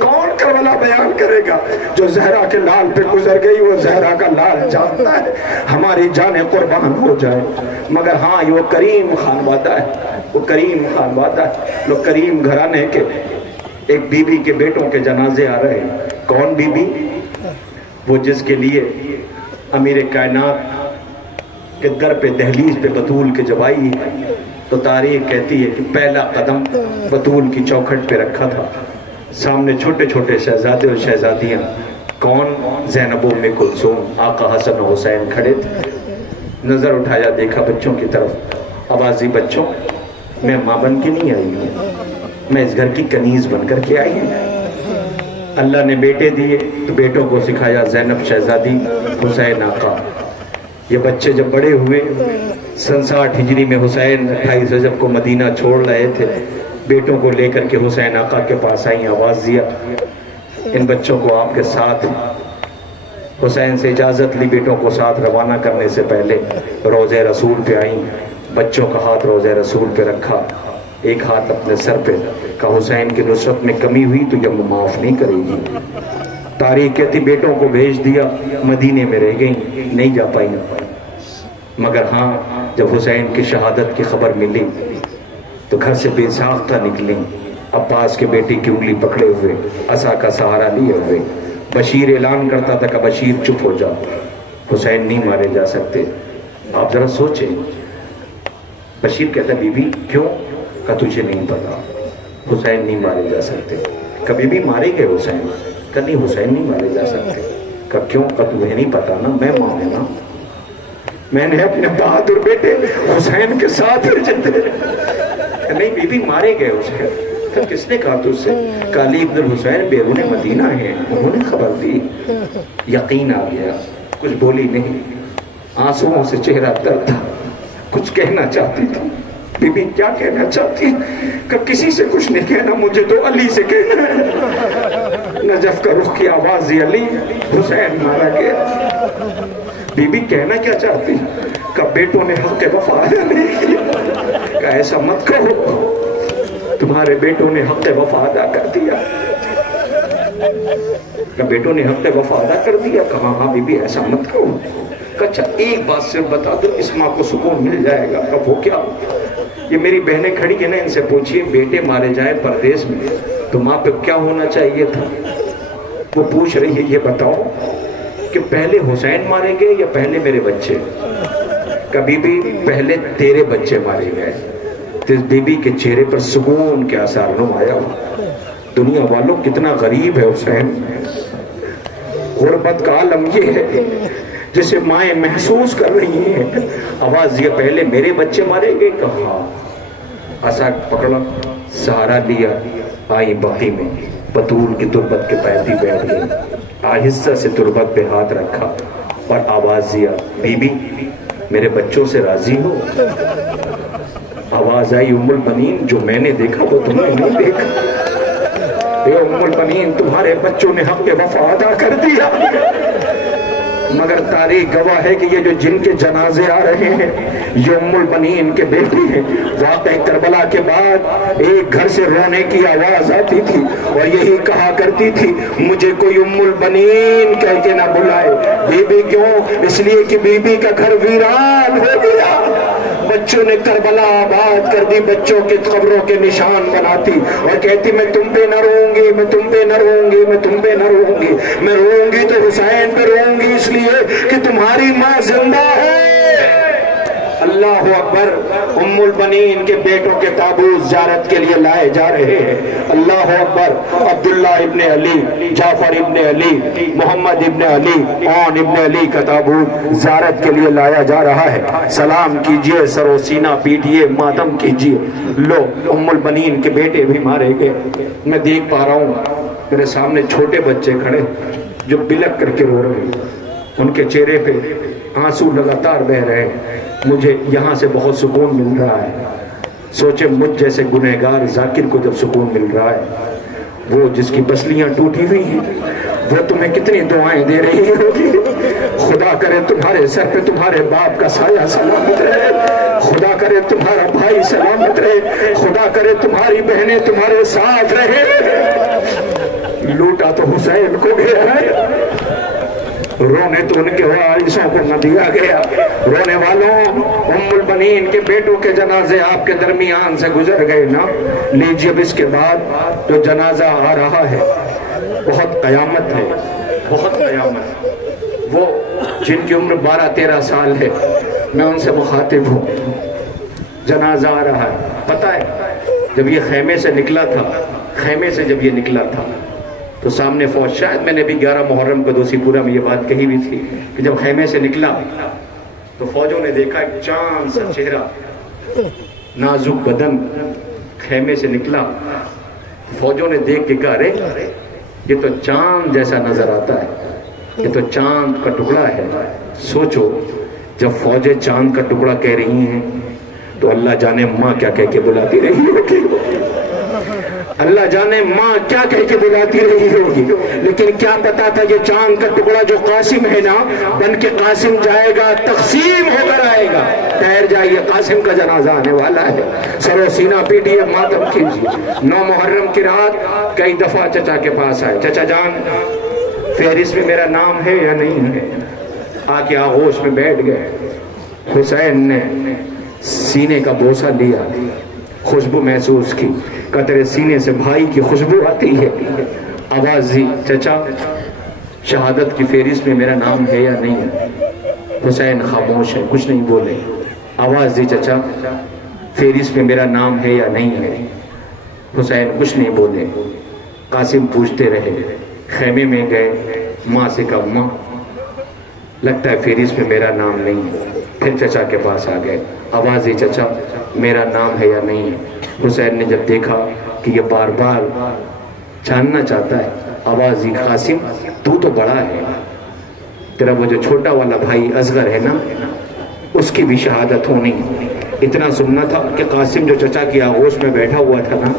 کون کربلا بیان کرے گا؟ جو زہرا کے لال پہ گزر گئی وہ زہرا کا لال جانتا ہے، ہماری جانیں قربان ہو جائے۔ مگر ہاں یہ وہ کریم خانوادہ ہے، وہ کریم خانوادہ ہے، لوگ کریم گھرانے کے۔ ایک بی بی کے بیٹوں کے جنازے آ رہے ہیں۔ کون بی بی؟ وہ جس کے لیے امیر کائنات کے در پہ دہلیز پہ بطول کے جب آئی تو تاریخ کہتی ہے کہ پہلا قدم بطول کی چوکھٹ پہ رکھا تھا، سامنے چھوٹے چھوٹے شہزادے اور شہزادیاں کون؟ زینب ام کلثوم، آقا حسن و حسین کھڑے تھے، نظر اٹھایا، دیکھا بچوں کی طرف، آوازی بچوں میں ماں بن کے نہیں آئی ہوں، میں اس گھر کی کنیز بن کر کے آئی ہوں۔ اللہ نے بیٹے دیے تو بیٹوں کو سکھایا، زینب شہزادی، حسین آقا۔ یہ بچے جب بڑے ہوئے، سن 60 ہجری میں حسین 28 رجب کو مدینہ چھوڑ رہے تھے، بیٹوں کو لے کر کے حسین آقا کے پاس آئیں، آواز دیا ان بچوں کو آپ کے ساتھ۔ حسین سے اجازت لی، بیٹوں کو ساتھ روانہ کرنے سے پہلے روضہ رسول پہ آئیں، بچوں کا ہاتھ روضہ رسول پہ رکھا، ایک ہاتھ اپنے سر پہ، کہا حسین کی نصرت میں کمی ہوئی تو یہ معاف نہیں کرے گی۔ تاریخ کہتی بیٹوں کو بھیج دیا، مدینے میں رہ گئیں، نہیں جا پائیں، مگر ہاں جب حسین کی شہادت کی خبر ملی تو گھر سے بے ساختہ نکلیں، عباس کے بیٹی کی انگلی پکڑے ہوئے، عصا کا سہارا لیے ہوئے۔ بشیر اعلان کرتا تھا کہ بشیر چپ ہو جا، حسین نہیں مارے جا سکتے۔ آپ ذرا سوچیں، بشیر کہتا بی بی کیوں؟ کہ تجھے نہیں پتا، حسین نہیں مارے جا سکتے۔ کبھی بھی مارے گئے حسین؟ کہ نہیں، حسین نہیں مارے جا سکتے۔ کہ کیوں؟ کہ تمہیں نہیں پتا نا، میں ماں ہوں نا، میں نے اپنے بہادر بیٹے حسین کے ساتھ نہیں بی بی مارے گئے حسین۔ کہ کس نے کہا تجھ سے؟ کہ علی ابن الحسین بیرون مدینہ ہیں، انہوں نے خبر دی۔ یقین آ گیا، کچھ بولی نہیں، آنسوؤں سے چہرہ تر تھا، کچھ کہنا چاہتی تھی۔ بی بی کیا کہنا چاہتی؟ کہ کسی سے کچھ نہیں کہنا، مجھے تو علی سے کہنا ہے۔ نجف کا رخ کی آواز دی، علی حسین مارا گیا۔ بی بی کہنا کیا چاہتی؟ کہ بیٹوں نے حق وفا ادا نہیں کیا۔ کہ ایسا مت کہو، تمہارے بیٹوں نے حق وفا ادا کر دیا۔ کہ بیٹوں نے حق وفا ادا کر دیا؟ کہا ہاں بی بی ایسا مت کہو۔ کہ اچھا ایک بات صرف بتا دو، اس ماں کو سکون مل جائے گا۔ کہ وہ کیا؟ یہ میری بہنیں کھڑی ہیں نا، ان سے پوچھئے بیٹے مارے جائے پردیس میں تو ماں پہ کیا ہونا چاہیے تھا؟ وہ پوچھ رہی ہے یہ بتاؤ کہ پہلے حسین مارے گئے یا پہلے میرے بچے؟ کبھی بھی پہلے تیرے بچے مارے گئے۔ تو بی بی کے چہرے پر سکون کے آثار نمایا ہوا۔ دنیا والوں کتنا غریب ہے حسین۔ غربت کا عالم یہ ہے جسے مائیں محسوس کر رہی ہیں۔ آواز یہ پہلے میرے بچے مارے گئے؟ کہا، عصا پکڑا، سہارا لیا، آئی بقی میں، بطول کی تربت کے پیتی بیٹھ گئی، آہستہ سے تربت پہ ہاتھ رکھا اور آواز دیا، بی بی میرے بچوں سے راضی ہو؟ آواز آئی، ام البنین جو میں نے دیکھا وہ تم نے نہیں دیکھا۔ اے ام البنین تمہارے بچوں نے حق وفا ادا کر دیا، مگر تاریخ گواہ ہے کہ یہ جو جن کے جنازے آ رہے ہیں یہ ام البنین کے بیٹے ہیں۔ واقعہ کربلا کے بعد ایک گھر سے رونے کی آواز آتی تھی اور یہی کہا کرتی تھی، مجھے کوئی ام البنین کہہ کے نہ بلائے۔ بی بی کیوں؟ اس لیے کہ بی بی کا گھر ویران ہو گیا۔ بچوں نے کربلا آباد کر دی، بچوں کے قبروں کے نشان بناتی اور کہتی میں تم پہ نہ رہوں گی، میں تم پہ نہ رہوں گی، میں تم پہ نہ رہوں گی، میں رہوں گی تو حسین پہ رہوں گی اس لیے کہ تمہاری ماں زندہ ہے۔ اللہ اکبر۔ ام البنین کے بیٹوں کے تابوت زیارت کے لیے لائے جا رہے ہیں۔ اللہ اکبر۔ عبداللہ ابن علی، جعفر ابن علی، محمد ابن علی، عون ابن علی کا تابوت زیارت کے لیے لایا جا رہا ہے۔ سلام کیجئے، سر و سینہ پیٹئے، ماتم کیجئے۔ لو ام البنین کے بیٹے بھی مارے گئے۔ میں دیکھ پا رہا ہوں میرے سامنے چھوٹے بچے کھڑے جو بلک کر کے رو رہے ہیں، ان کے چہرے پہ آنسو لگاتار بہ رہے ہیں۔ مجھے یہاں سے بہت سکون مل رہا ہے۔ سوچے مجھ جیسے گنہگار ذاکر کو جب سکون مل رہا ہے، وہ جس کی پسلیاں ٹوٹی ہوئی ہیں وہ تمہیں کتنی دعائیں دے رہی ہوگی۔ خدا کرے تمہارے سر پہ تمہارے باپ کا سایہ سلامت رہے، خدا کرے تمہارا بھائی سلامت رہے، خدا کرے تمہاری بہنیں تمہارے ساتھ رہے۔ لوٹا تو حسین کو گیا ہے، رونے تو ان کے وارثوں کو نہ دیا گیا۔ رونے والوں، ام البنین کے بیٹوں کے جنازے آپ کے درمیان سے گزر گئے نا، لیجئے اب اس کے بعد جو جنازہ آ رہا ہے بہت قیامت ہے، بہت قیامت۔ وہ جن کی عمر 12-13 سال ہے میں ان سے مخاطب ہوں۔ جنازہ آ رہا ہے، پتہ ہے جب یہ خیمے سے نکلا تھا، خیمے سے جب یہ نکلا تھا تو سامنے فوج، شاید میں نے بھی 11 محرم کو دوسی پورہ میں یہ بات کہی بھی تھی کہ جب خیمے سے نکلا تو فوجوں نے دیکھا ایک چاند سا چہرہ، نازک بدن خیمے سے نکلا. فوجوں نے دیکھ کے کہا ارے یہ تو چاند جیسا نظر آتا ہے، یہ تو چاند کا ٹکڑا ہے. سوچو جب فوجیں چاند کا ٹکڑا کہہ رہی ہیں تو اللہ جانے ماں کیا کہہ کے بلاتی رہی ہوگی، اللہ جانے ماں کیا کہہ کے بلاتی رہی ہوگی. لیکن کیا پتا تھا یہ چاند کا ٹکڑا جو قاسم ہے نا، بن کے قاسم جائے گا، تقسیم ہو کر آئے گا. ٹھہر جائیے، قاسم کا جنازہ آنے والا ہے. سر و سینہ پیٹیے، ماتم کیجیے. 9 محرم کی رات کئی دفعہ چچا کے پاس آئے، چچا جان فہرست میں میرا نام ہے یا نہیں ہے؟ آ کے آغوش میں بیٹھ گئے. حسین نے سینے کا بوسہ لیا، خوشبو محسوس کی. قطرے سینے سے بھائی کی خوشبو آتی ہے. آواز دی، چچا شہادت کی فہرست میں میرا نام ہے یا نہیں ہے؟ حسین خاموش ہے، کچھ نہیں بولے. آواز دی، چچا فہرست میں میرا نام ہے یا نہیں ہے؟ حسین کچھ نہیں بولے. قاسم پوچھتے رہے. خیمے میں گئے، ماں سے کہا ماں لگتا ہے فہرست میں میرا نام نہیں ہے. پھر چچا کے پاس آ گئے. آواز دی، چچا میرا نام ہے یا نہیں ہے؟ حسین نے جب دیکھا کہ یہ بار بار جاننا چاہتا ہے، آواز دی، قاسم تو بڑا ہے، تیرا وہ جو چھوٹا والا بھائی اصغر ہے نا، اس کی بھی شہادت ہونی. اتنا سننا تھا کہ قاسم جو چچا کی آغوش میں بیٹھا ہوا تھا نا،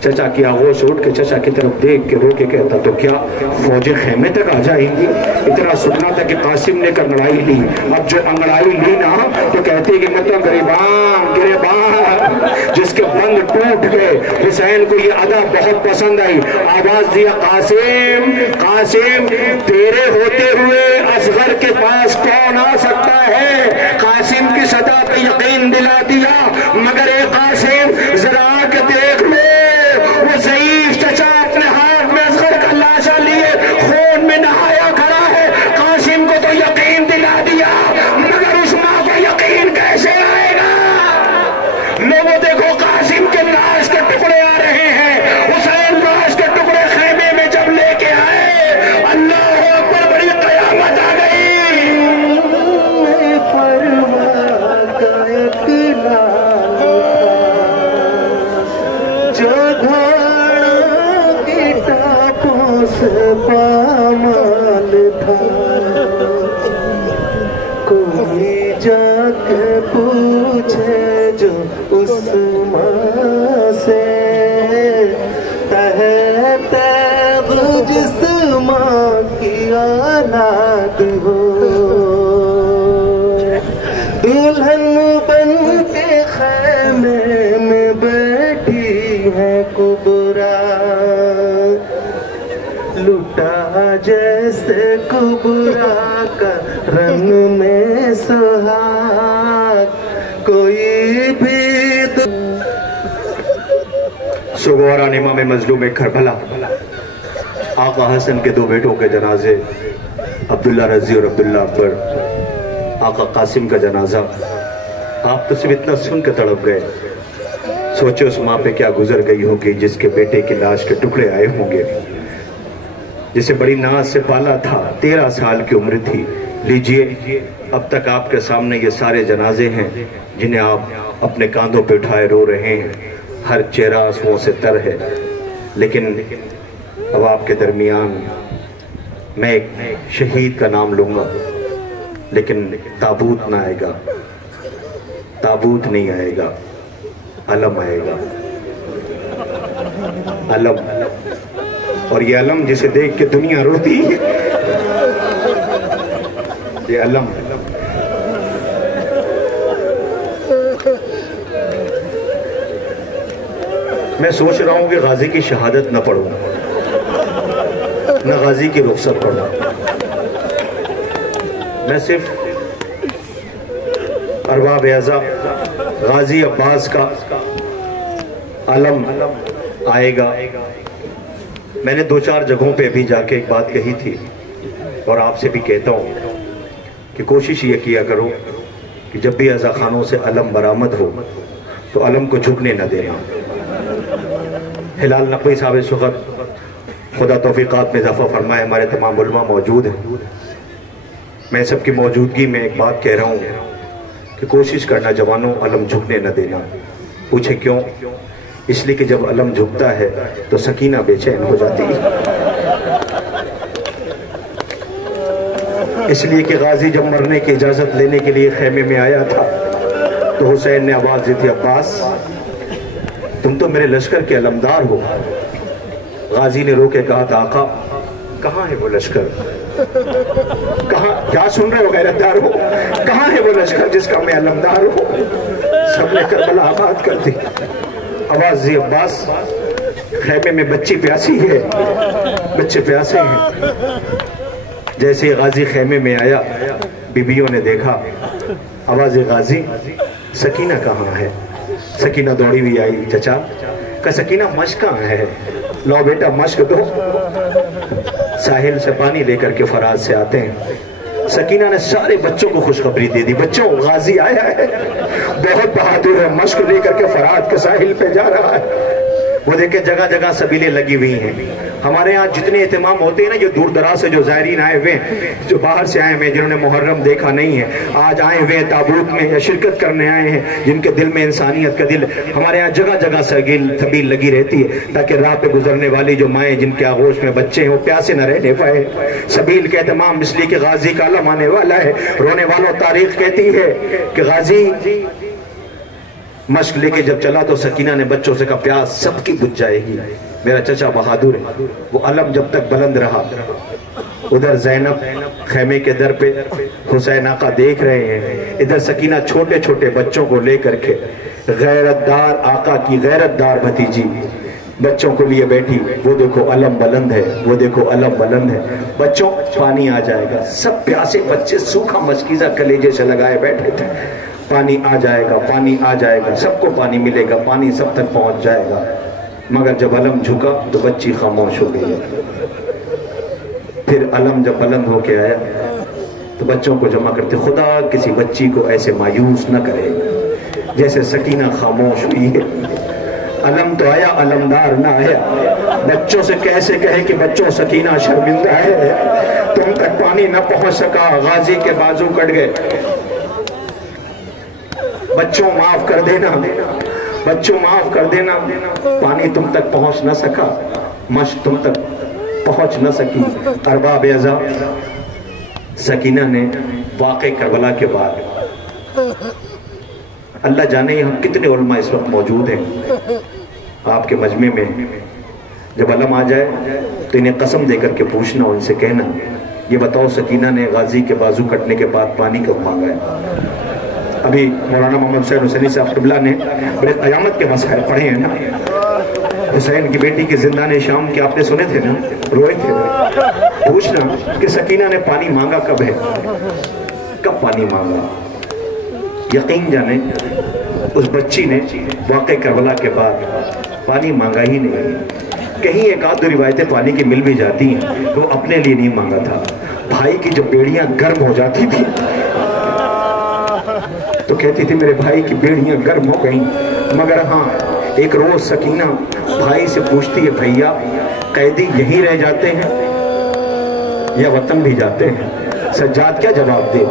چچا کی آغوش اٹھ کے چچا کی طرف دیکھ کے رو کے کہتا تو کیا فوجیں خیمے تک آ جائیں گی؟ اتنا سننا تھا کہ قاسم نے انگڑائی لی. اب جو انگڑائی لی نا تو کہتے کہ میں تو گریبان جس کے بند ٹوٹ گئے. حسین کو یہ ادا بہت پسند آئی. آواز دیا، قاسم قاسم تیرے ہوتے ہوئے اصغر کے پاس کون آ سکتا ہے؟ قاسم کی صدا پہ یقین دلا دیا. مگر اے قاسم ذرا کے دیکھ لو، وہ ضعیف چچا اپنے ہاتھ میں اصغر کا لاشا لیے خون میں نہایا کھڑا ہے. قاسم کو تو یقین دلا دیا، مگر اس ماں کو یقین کیسے آئے گا؟ لوگوں دیکھو قاسم کے لاش کے ٹکڑے آ رہے ہیں. حسین لاش کے ٹکڑے خیمے میں جب لے کے آئے، اللہ اکبر، بڑی قیامت آ گئی. پامال تھا کوئی جا کے پوچھے جو اس ماں سے، تحت جس ماں کی اولاد ہو، دلہن بن کے خیمے میں بیٹھی ہے کبرا، لٹا جیسے کبرا کا رنگ میں سہاگ، کوئی بھی سگوران امام مظلوم کربلا، آقا حسن کے 2 بیٹوں کے جنازے، عبداللہ رضی اور عبداللہ اکبر. آقا قاسم کا جنازہ. آپ تو صرف اتنا سن کے تڑپ گئے. سوچے اس ماں پہ کیا گزر گئی ہوگی جس کے بیٹے کی لاش کے ٹکڑے آئے ہوں گے، جسے بڑی ناز سے پالا تھا. 13 سال کی عمر تھی. لیجئے اب تک آپ کے سامنے یہ سارے جنازے ہیں جنہیں آپ اپنے کاندھوں پہ اٹھائے رو رہے ہیں. ہر چہرہ آنسوؤں سے تر ہے. لیکن اب آپ کے درمیان میں ایک شہید کا نام لوں گا، لیکن تابوت نہ آئے گا، تابوت نہیں آئے گا، علم آئے گا. علم. اور یہ علم جسے دیکھ کے دنیا روتی ہے، یہ علم. میں سوچ رہا ہوں کہ غازی کی شہادت نہ پڑھوں، نہ غازی کی رخصت پڑھوں. میں صرف ارباب اعزا غازی عباس کا علم آئے گا. میں نے 2-4 جگہوں پہ بھی جا کے ایک بات کہی تھی، اور آپ سے بھی کہتا ہوں کہ کوشش یہ کیا کرو کہ جب بھی اعزا خانوں سے علم برآمد ہو تو علم کو جھکنے نہ دینا. ہلال نقوی صاحب اس وقت خدا توفیقات میں اضافہ فرمائے. ہمارے تمام علماء موجود ہیں. میں سب کی موجودگی میں ایک بات کہہ رہا ہوں کہ کوشش کرنا جوانوں علم جھکنے نہ دینا. پوچھے کیوں؟ اس لیے کہ جب علم جھکتا ہے تو سکینہ بے چین ہو جاتی ہے. اس لیے کہ غازی جب مرنے کی اجازت لینے کے لیے خیمے میں آیا تھا تو حسین نے آواز دی تھی عباس تم تو میرے لشکر کے علمدار ہو. غازی نے رو کے کہا تھا آقا کہاں ہے وہ لشکر؟ کہاں؟ کیا سن رہے ہو غیرت دار ہو؟ کہاں ہے وہ لشکر جس کا میں علمدار ہوں؟ سب نے کربلا آباد کر دی. آواز دی عباس خیمے میں بچی پیاسی ہے، بچے پیاسے ہیں. جیسے غازی خیمے میں آیا بیویوں نے دیکھا. آواز غازی سکینہ کہاں ہے؟ سکینہ دوڑی ہوئی آئی. چچا کہ سکینہ مشق کہاں ہے؟ لو بیٹا مشق دو. ساحل سے پانی لے کر کے فراز سے آتے ہیں. سکینہ نے سارے بچوں کو خوشخبری دے دی بچوں غازی آیا ہے، بہت بہادر ہے، مشق لے کر کے فرات کے ساحل پہ جا رہا ہے. وہ دیکھیں جگہ جگہ سبیلیں لگی ہوئی ہیں. ہمارے ہاں جتنے اہتمام ہوتے ہیں نا جو دور دراز سے جو زائرین آئے ہوئے ہیں، جو باہر سے آئے ہوئے ہیں، جنہوں نے محرم دیکھا نہیں ہے، آج آئے ہوئے ہیں تابوت میں یا شرکت کرنے آئے ہیں، جن کے دل میں انسانیت کا دل، ہمارے ہاں جگہ جگہ سبیل لگی رہتی ہے تاکہ راہ پہ گزرنے والی جو مائیں جن کے آغوش میں بچے ہیں وہ پیاسے نہ رہنے پائے. سبیل کا اہتمام اس لیے کہ غازی کا علم آنے والا ہے. رونے والوں تاریخ کہتی ہے کہ غازی مشق لے کے جب چلا تو سکینہ نے بچوں سے کہا پیاس سب کی بجھ جائے گی. میرا چچا بہادر ہے. وہ علم جب تک بلند رہا. ادھر زینب خیمے کے در پہ حسین آقا دیکھ رہے ہیں، ادھر سکینہ چھوٹے چھوٹے بچوں کو لے کر کے غیرت دار آقا کی غیرت دار بھتیجی بچوں کو لیے بیٹھی. وہ دیکھو علم بلند ہے، وہ دیکھو علم بلند ہے. بچوں پانی آ جائے گا. سب پیاسے بچے سوکھا مشکیزہ کلیجے سے لگائے بیٹھے تھے. پانی آ جائے گا، پانی آ جائے گا، سب کو پانی ملے گا، پانی سب تک پہنچ جائے گا. مگر جب علم جھکا تو بچی خاموش ہو گئی. پھر علم جب بلند ہو کے آیا تو بچوں کو جمع کرتے خدا کسی بچی کو ایسے مایوس نہ کرے جیسے سکینہ خاموش ہوئی ہے. علم تو آیا، علمدار نہ آیا. بچوں سے کیسے کہے کہ بچوں سکینہ شرمندہ ہے، تم تک پانی نہ پہنچ سکا. غازی کے بازو کٹ گئے. بچوں معاف کر دینا، بچوں معاف کر دینا. پانی تم تک پہنچ نہ سکا، مشق تم تک پہنچ نہ سکی. ارباب اعزا سکینہ نے واقع کربلا کے بعد اللہ جانے یہاں کتنے علماء اس وقت موجود ہیں آپ کے مجمع میں. جب علم آ جائے تو انہیں قسم دے کر کے پوچھنا، ان سے کہنا یہ بتاؤ سکینہ نے غازی کے بازو کٹنے کے بعد پانی کب مانگا ہے؟ ابھی مولانا محمد حسین حسینی صاحب قبلہ نے بڑے قیامت کے مسائل پڑھے ہیں نا. حسین کی بیٹی کے زندان شام کے آپ نے سنے تھے نا، روئے تھے. پوچھنا کہ سکینہ نے پانی مانگا کب ہے، کب پانی مانگا. یقین جانے اس بچی نے واقع کربلا کے بعد پانی مانگا ہی نہیں. کہیں ایک آدھ دو روایتیں پانی کی مل بھی جاتی ہیں، وہ اپنے لیے نہیں مانگا تھا. بھائی کی جب بیڑیاں گرم ہو جاتی تھی تو کہتی تھی میرے بھائی کی بیڑیاں گرم ہو گئیں. مگر ہاں ایک روز سکینہ بھائی سے پوچھتی ہے بھیا قیدی یہی رہ جاتے ہیں یا وطن بھی جاتے ہیں؟ سجاد کیا جواب دے؟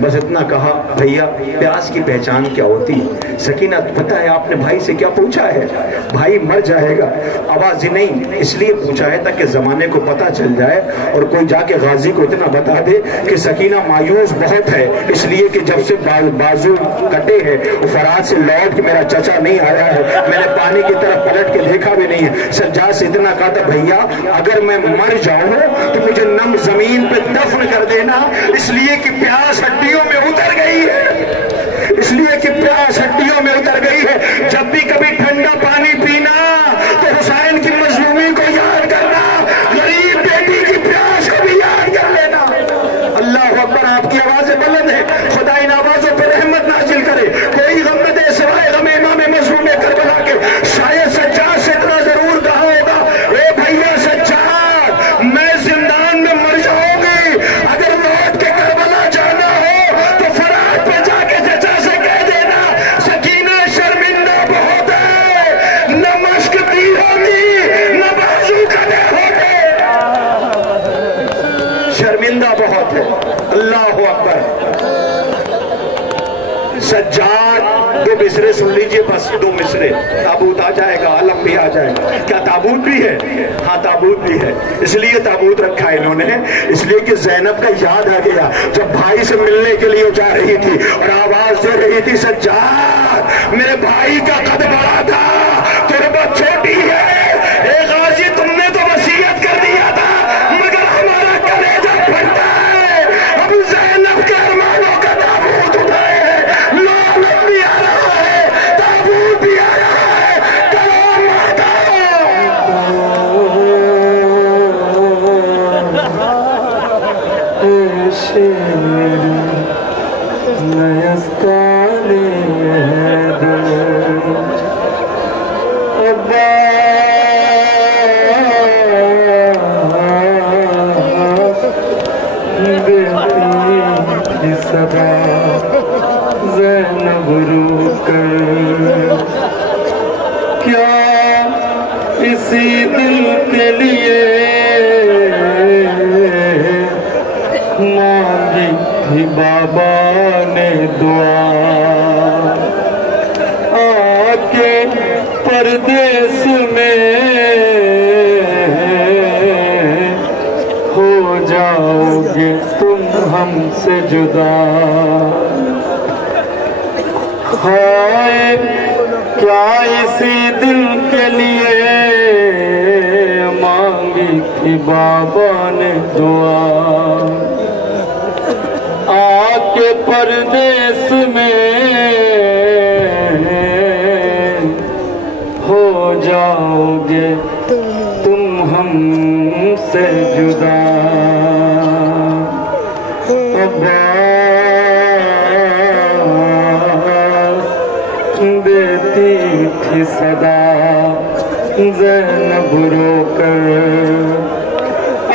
بس اتنا کہا بھیا پیاس کی پہچان کیا ہوتی ہے؟ سکینہ پتہ ہے آپ نے بھائی سے کیا پوچھا ہے؟ بھائی مر جائے گا. آواز نہیں اس لیے پوچھا ہے تاکہ زمانے کو پتہ چل جائے اور کوئی جا کے غازی کو اتنا بتا دے کہ سکینہ مایوس بہت ہے، اس لیے کہ جب سے بازو کٹے ہیں فرات سے لوٹ کے میرا چچا نہیں آیا ہے، میں نے پانی کی طرف پلٹ کے دیکھا بھی نہیں ہے. سجاد سے اتنا کہا تھا بھیا اگر میں مر جاؤں تو مجھے نم زمین پہ دفن کر دینا، اس لیے کہ پیاس ہڈیوں میں اتر گئی ہے، اس لیے کہ پیاس ہڈیوں میں اتر گئی ہے. جب بھی کبھی ٹھنڈا پانی پینا تو حسین کی مظلومی کو یاد کرنا، غریب بیٹی کی پیاس کو بھی یاد کر لینا. اللہ اکبر. آپ کی آوازیں بلند ہیں، خدا ان آوازوں پہ رحمت نازل کرے. کوئی غم نہ دے سوائے غم امام مظلوم کربلا کے. شاید سجاد سے اتنا ضرور کہا ہوگا اے بھیا سجاد میں زندان میں مر جاؤں گی، اگر لوٹ کے کربلا جانا ہو تو فرات پہ جا کے چچا سے کہہ دینا سکینہ شرمندہ بہت ہے. شرمندہ بہت ہے. اللہ اکبر. سجاد دو مصرے سن لیجئے، بس 2 مصرے. تابوت آ جائے گا، علم بھی آ جائے گا. کیا تابوت بھی ہے؟ ہاں تابوت بھی ہے. اس لیے تابوت رکھا ہے انہوں نے، اس لیے کہ زینب کا یاد آ گیا جب بھائی سے ملنے کے لیے جا رہی تھی اور آواز دے رہی تھی سجاد میرے بھائی کا قد بڑا تھا، تربت چھوٹی ہے. اے غازی تم نے تو وصیت کر دیا تھا مگر ہمارا کلیجہ پھٹا ہے. اب زینب کے ارمانوں کا تابوت اٹھائے ہیں. لعنت بھی آ رہا ہے، تابوت بھی آ رہا ہے. کلام آتا زینب رو کر کیا اسی دل کے لیے مانگی تھی بابا نے دعا، آ کے پردیس میں ہو جاؤ گے تم ہم سے جدا. ہائے کیا اسی دل کے لیے مانگی تھی بابا نے دعا، آ کے پردیس میں ہو جاؤ گے تم ہم سے جدا. دیتی تھی صدا زینب رو کر،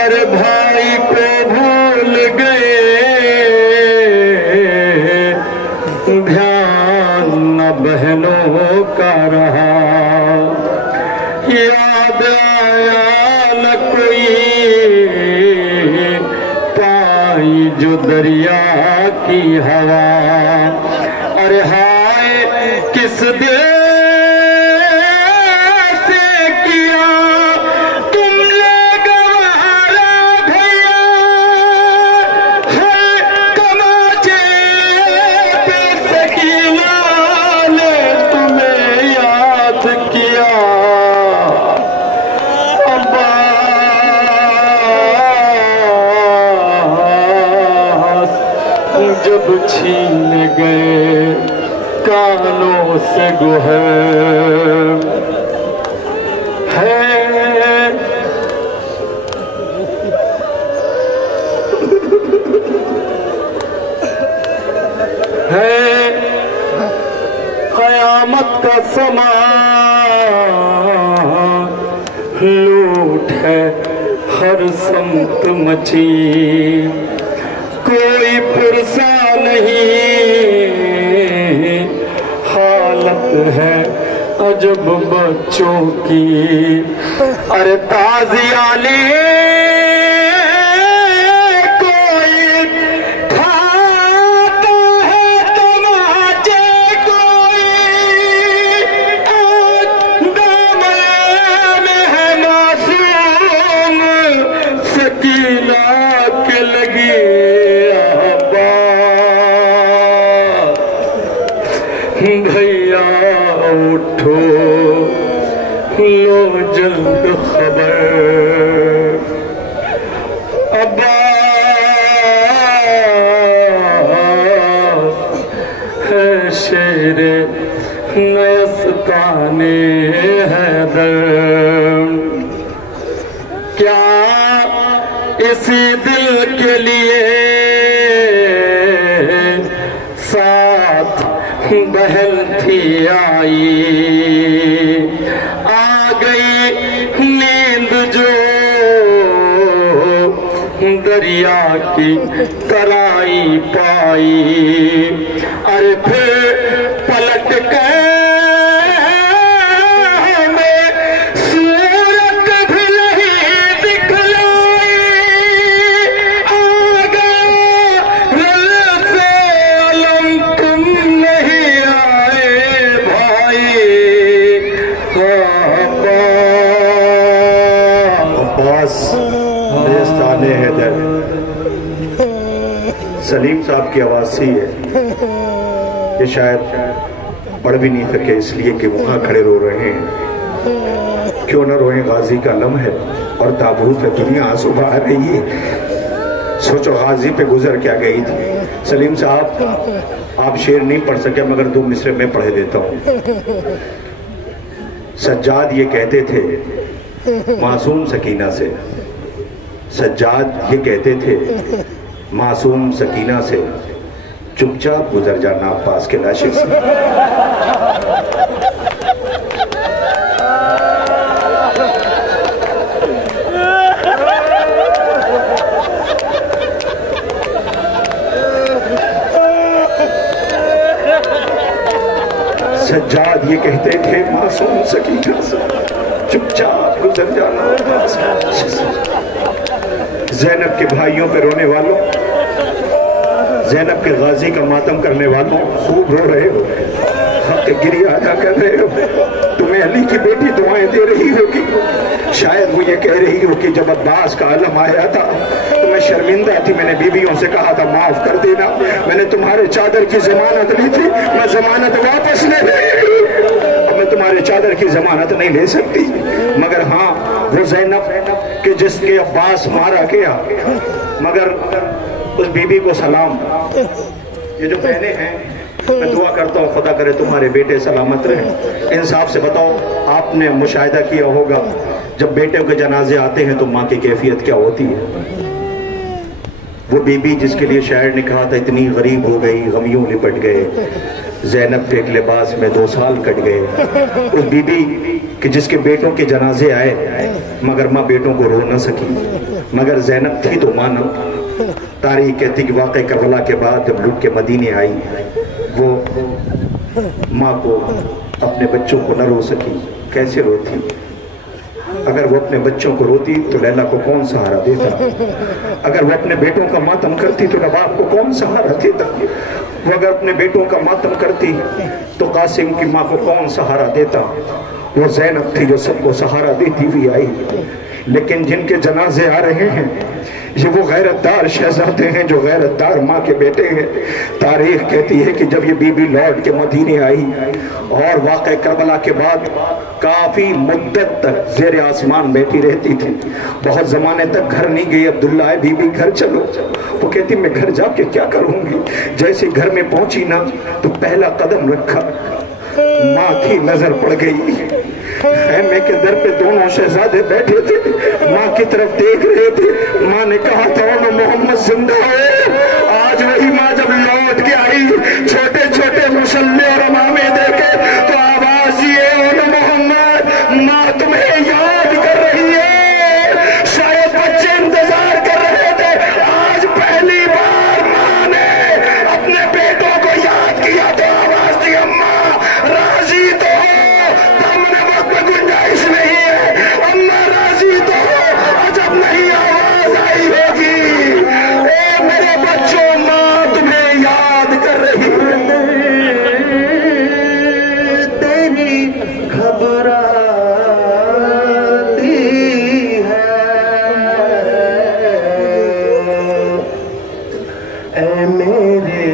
ارے بھائی کو بھول گئے دھیان نہ بہنوں کا رہا. یاد آیا نہ کوئی پائی جو دریا کی ہوا، ارے ہائے کس دل سے کیا تم نے گوارا بھیا، ہر تماچے پہ سکینہ نے تمہیں یاد کیا. جب چھین گئے کانوں سے گوہر ہے، قیامت کا سما لوٹ ہے ہر سمت مچی، کوئی پرسا نہیں حالت ہے عجب بچوں کی. ارے تازیانے کوئی کھاتا ہے تماچے، کوئی دامن میں ہے معصوم سکینہ کے لگی. بھیا اٹھو لو جلد خبر، ابا ہے شیر نیستان حیدر. کیا اسی دل کے لیے ساتھ بہن تھی آئی، آ گئی نیند جو دریا کی ترائی پائی. ارے پھر پلٹ کر ہمیں صورت بھی نہیں دکھلائی، سلیم صاحب کی آواز سی ہے، یہ شاید پڑھ بھی نہیں سکے اس لیے کہ وہاں کھڑے رو رہے ہیں۔ کیوں نہ روئیں، غازی کا علم ہے اور تابوت ہے، دنیا آنسو بہا رہی ہے۔ سوچو غازی پہ گزر کیا گئی تھی۔ سلیم صاحب آپ شعر نہیں پڑھ سکے مگر 2 مصرے میں پڑھ دیتا ہوں۔ سجاد یہ کہتے تھے معصوم سکینہ سے، سجاد یہ کہتے تھے معصوم سکینہ سے، چپ چاپ گزر جانا عباس کے لاشے سے۔ سجاد یہ کہتے تھے معصوم سکینہ سے، چپ چاپ گزر جانا عباس کے لاشے سے۔ زینب کے بھائیوں پہ رونے والوں، زینب کے غازی کا ماتم کرنے والوں، خوب رو رہے ہو، حق گری ادا کر رہے ہو، تمہیں علی کی بیٹی دعائیں دے رہی ہوگی۔ شاید وہ یہ کہہ رہی ہو کہ جب عباس کا علم آیا تھا تو میں شرمندہ تھی، میں نے بیویوں سے کہا تھا معاف کر دینا، میں نے تمہارے چادر کی ضمانت لی تھی، میں ضمانت واپس لے رہی ہوں، اب میں تمہارے چادر کی ضمانت نہیں لے سکتی۔ مگر ہاں وہ زینب کہ جس کے عباس مارا گیا، مگر اس بی بی کو سلام۔ یہ جو بہنیں ہیں میں دعا کرتا ہوں خدا کرے تمہارے بیٹے سلامت رہیں۔ انصاف سے بتاؤ، آپ نے مشاہدہ کیا ہوگا جب بیٹے کے جنازے آتے ہیں تو ماں کی کیفیت کیا ہوتی ہے۔ وہ بی بی جس کے لیے شاعر نے کہا تھا اتنی غریب ہو گئی غمیوں لپٹ گئے، زینب کے ایک لباس میں 2 سال کٹ گئے۔ اس بی بی کہ جس کے بیٹوں کے جنازے آئے مگر ماں بیٹوں کو رو نہ سکی، مگر زینب تھی تو ماں نہ۔ تاریخ کہتی کہ واقع کربلا کے بعد جب لٹ کے مدینے آئی وہ ماں کو اپنے بچوں کو نہ رو سکی۔ کیسے روتی؟ اگر وہ اپنے بچوں کو روتی تو لیلا کو کون سہارا دیتا؟ اگر وہ اپنے بیٹوں کا ماتم کرتی تو رباب کو کون سہارا دیتا؟ وہ اگر اپنے بیٹوں کا ماتم کرتی تو قاسم کی ماں کو کون سہارا دیتا؟ وہ زینب تھی جو سب کو سہارا دیتی ہوئی آئی۔ لیکن جن کے جنازے آ رہے ہیں یہ وہ غیرت دار شہزادے ہیں جو غیرت دار ماں کے بیٹے ہیں۔ تاریخ کہتی ہے کہ جب یہ بی بی لوٹ کے مدینے آئی اور واقع کربلا کے بعد کافی مدت تک زیر آسمان بیٹھی رہتی تھی، بہت زمانے تک گھر نہیں گئی۔ عبداللہ بی بی گھر چلو، وہ کہتی میں گھر جا کے کیا کروں گی؟ جیسے گھر میں پہنچی نا تو پہلا قدم رکھا، ماں کی نظر پڑ گئی۔ خیمے کے در پہ دونوں شہزادے بیٹھے تھے، ماں کی طرف دیکھ رہے تھے۔ ماں نے کہا تھا انہوں محمد زندہ ہے۔ آج وہی ماں جب لوٹ کے آئی، چھوٹے چھوٹے مسلح اور امامے دیکھے تو آواز یہ انہوں محمد، ماں تمہیں یاد کر رہی ہے۔ شاید بچے انتظار کر رہے تھے، آج پہلی بار ماں نے اپنے بیٹوں کو یاد کیا تو آواز دی اماں راضی تو گنجائش نہیں ہے، اماں راضی تو عجب نہیں آواز آئی ہوگی، اے میرے بچوں ماں تمہیں یاد کر رہی ہے، تیری گھبراتی ہے، اے میرے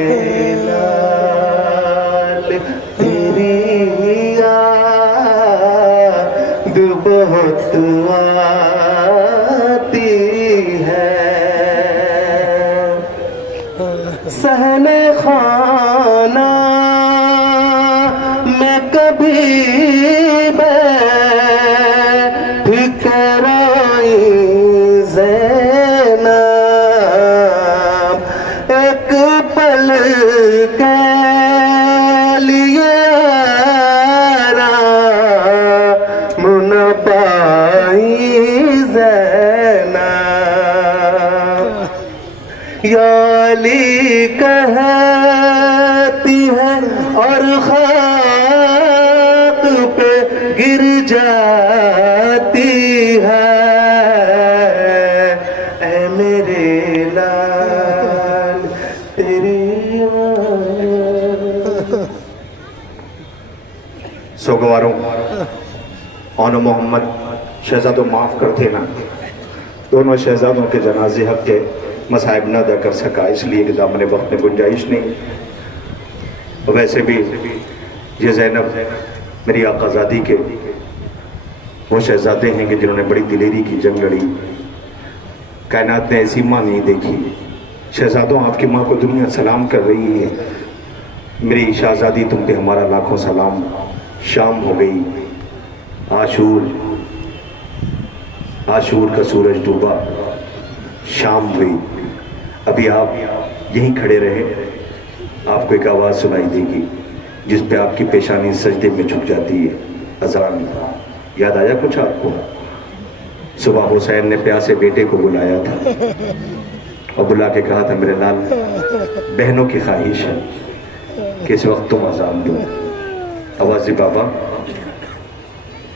لال تیری بہت آتی ہے، صحن خانہ میں کبھی بیٹھ کر آئی زینب، ایک پل کے لیے یا علی کہتی ہے اور خاک پہ گر جاتی ہے، اے میرے لال تیری سوگواروں آن محمد شہزادوں معاف کر دینا، دونوں شہزادوں کے جنازے حق کے مصائب نہ ادا کر سکا، اس لیے کہ دامن وقت میں گنجائش نہیں۔ ویسے بھی یہ زینب میری آقازادی کے وہ شہزادے ہیں کہ جنہوں نے بڑی دلیری کی جنگ لڑی، کائنات نے ایسی ماں نہیں دیکھی۔ شہزادوں، آپ کی ماں کو دنیا سلام کر رہی ہے، میری شہزادی تم پہ ہمارا لاکھوں سلام۔ شام ہو گئی، عاشور کا سورج ڈوبا، شام ہوئی۔ ابھی آپ یہیں کھڑے رہے، آپ کو ایک آواز سنائی دے گی جس پہ آپ کی پیشانی سجدے میں جھک جاتی ہے۔ اذان یاد آیا کچھ آپ کو؟ صبح حسین نے پیاسے بیٹے کو بلایا تھا اور بلا کے کہا تھا میرے لال، بہنوں کی خواہش ہے کہ اس وقت تم اذان دو۔ آوازی بابا،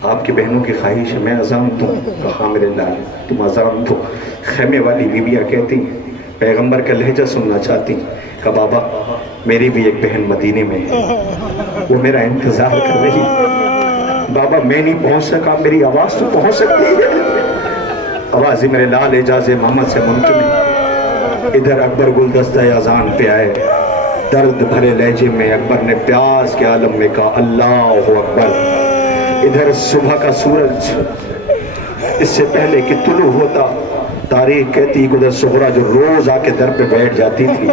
آپ کی بہنوں کی خواہش ہے میں اذان دوں؟ کہا میرے لال تم اذان دو۔ خیمے والی بیویاں کہتی ہیں پیغمبر کا لہجہ سننا چاہتی ہیں۔ کہا بابا میری بھی ایک بہن مدینے میں ہے، وہ میرا انتظار کر رہی۔ بابا میں نہیں پہنچ سکا، میری آواز تو پہنچ سکتی ہے۔ آوازی میرے لال اعجاز محمد سے ممکن ہے۔ ادھر اکبر گلدستہ اذان پہ آئے، درد بھرے لہجے میں اکبر نے پیاس کے عالم میں کہا اللہ اکبر۔ ادھر صبح کا سورج اس سے پہلے کہ طلوع ہوتا، تاریخ کہتی قدرت صغرا جو روز آ کے در پہ بیٹھ جاتی تھی،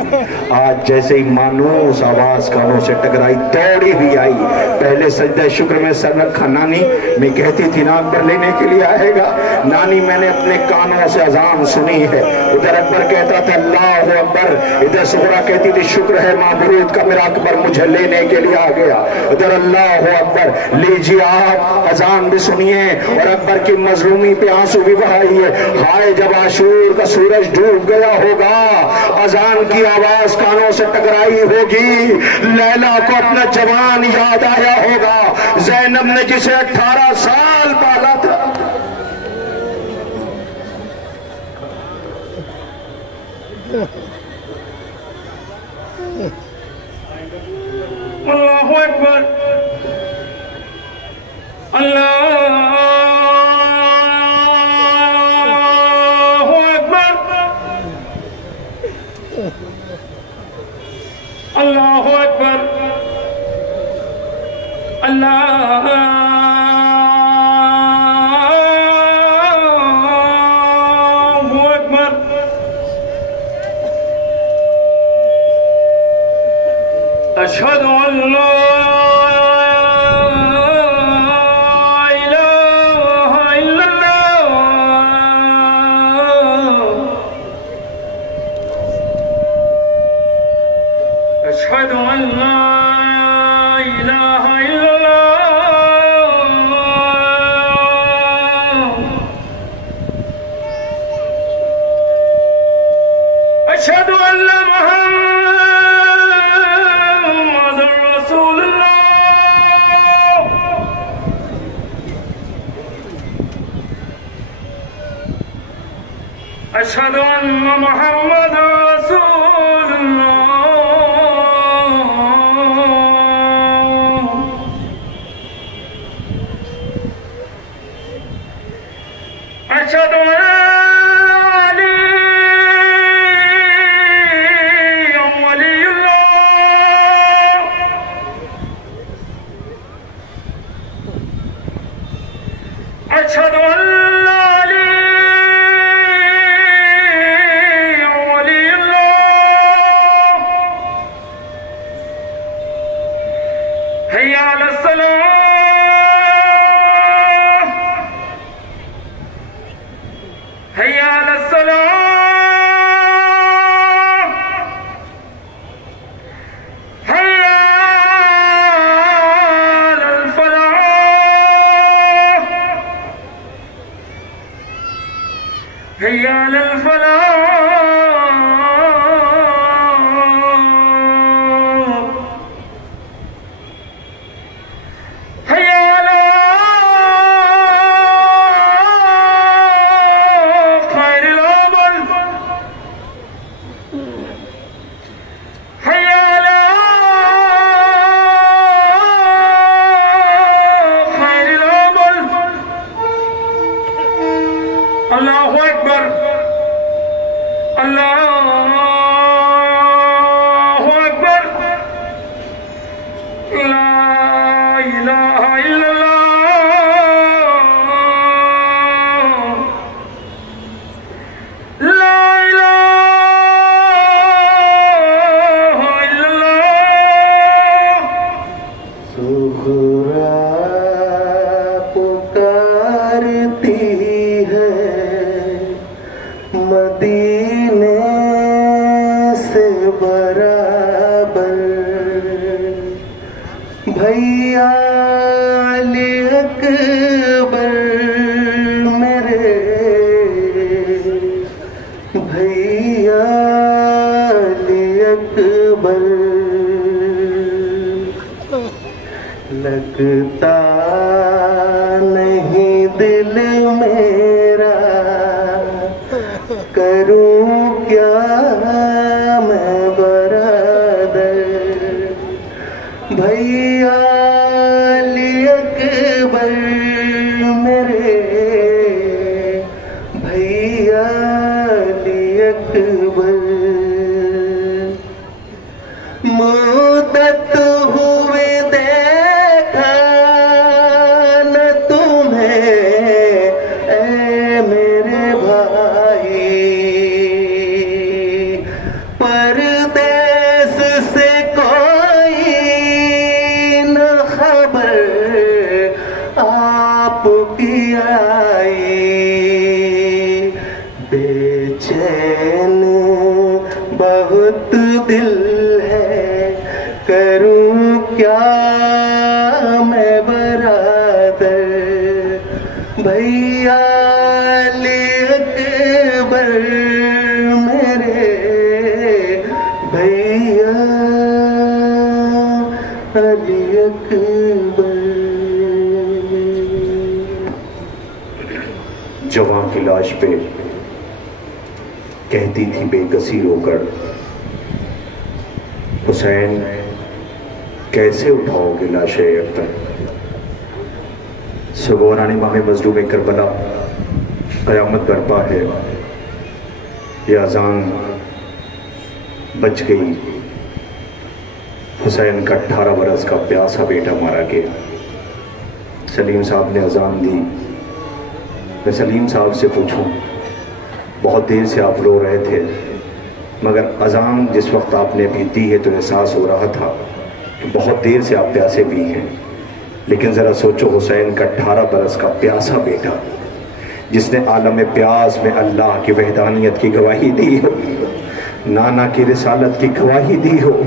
آج جیسے ہی مانوس آواز کانوں سے ٹکرائی دوڑی بھی آئی، پہلے سجدہ شکر میں سر رکھا۔ نانی میں کہتی تھی نا اکبر لینے کے لیے آئے گا، نانی میں نے اپنے کانوں سے اذان سنی ہے۔ ادھر اکبر کہتا تھا اللہ اکبر، ادھر صغرا کہتی تھی شکر ہے ماں برود کا میرا اکبر مجھے لینے کے لیے آ گیا۔ ادھر اللہ اکبر۔ لیجیے آپ اذان بھی سنیے اور اکبر کی مظلومی پہ آنسو بھی بہائیے۔ ہائے جب عاشور کا سورج ڈوب گیا ہوگا، اذان کی آواز کانوں سے ٹکرائی ہوگی، لیلا کو اپنا جوان یاد آیا ہوگا، زینب نے جسے 18 سال پالا تھا۔ اللہ اکبر، اللہ اللہ اکبر، اللہ اکبر۔ اشہد ان لا الہ الا اللہ، اشہد ان لا الہ الا اللہ، اشہد ان محمد رسول اللہ، اشہد ان محمد رسول اللہ، اشہد ان علی ولی اللہ، اشہد ان علی ولی سے برابر بھیا علی اکبر میرے بھیا علی اکبر لگتا نہیں دل میرا کروں کیا میں برادر بھیا علی اکبر میرے بھیا علی اکبر مدت ہوئے دیکھا نہ تمہیں اے میرے بھائی پردیس سے کوئی نہ خبر آپ کی آئی بے چین بہت دل ہے کروں کیا میں برادر بھیا علی اکبر میرے بھیا علی اکبر جوان کی لاش پہ کہتی تھی بے کسی رو کر حسین کیسے اٹھاؤ گے لاش اختر سگورانی ماہ مظلوم کربلا قیامت برپا ہے یہ اذان بچ گئی حسین کا 18 برس کا پیاسا بیٹا مارا گیا سلیم صاحب نے اذان دی میں سلیم صاحب سے پوچھوں بہت دیر سے آپ رو رہے تھے مگر اذان جس وقت آپ نے بھی دی ہے تو احساس ہو رہا تھا کہ بہت دیر سے آپ پیاسے بھی ہیں لیکن ذرا سوچو حسین کا 18 برس کا پیاسا بیٹا جس نے عالم پیاس میں اللہ کی وحدانیت کی گواہی دی ہو نانا کی رسالت کی گواہی دی ہو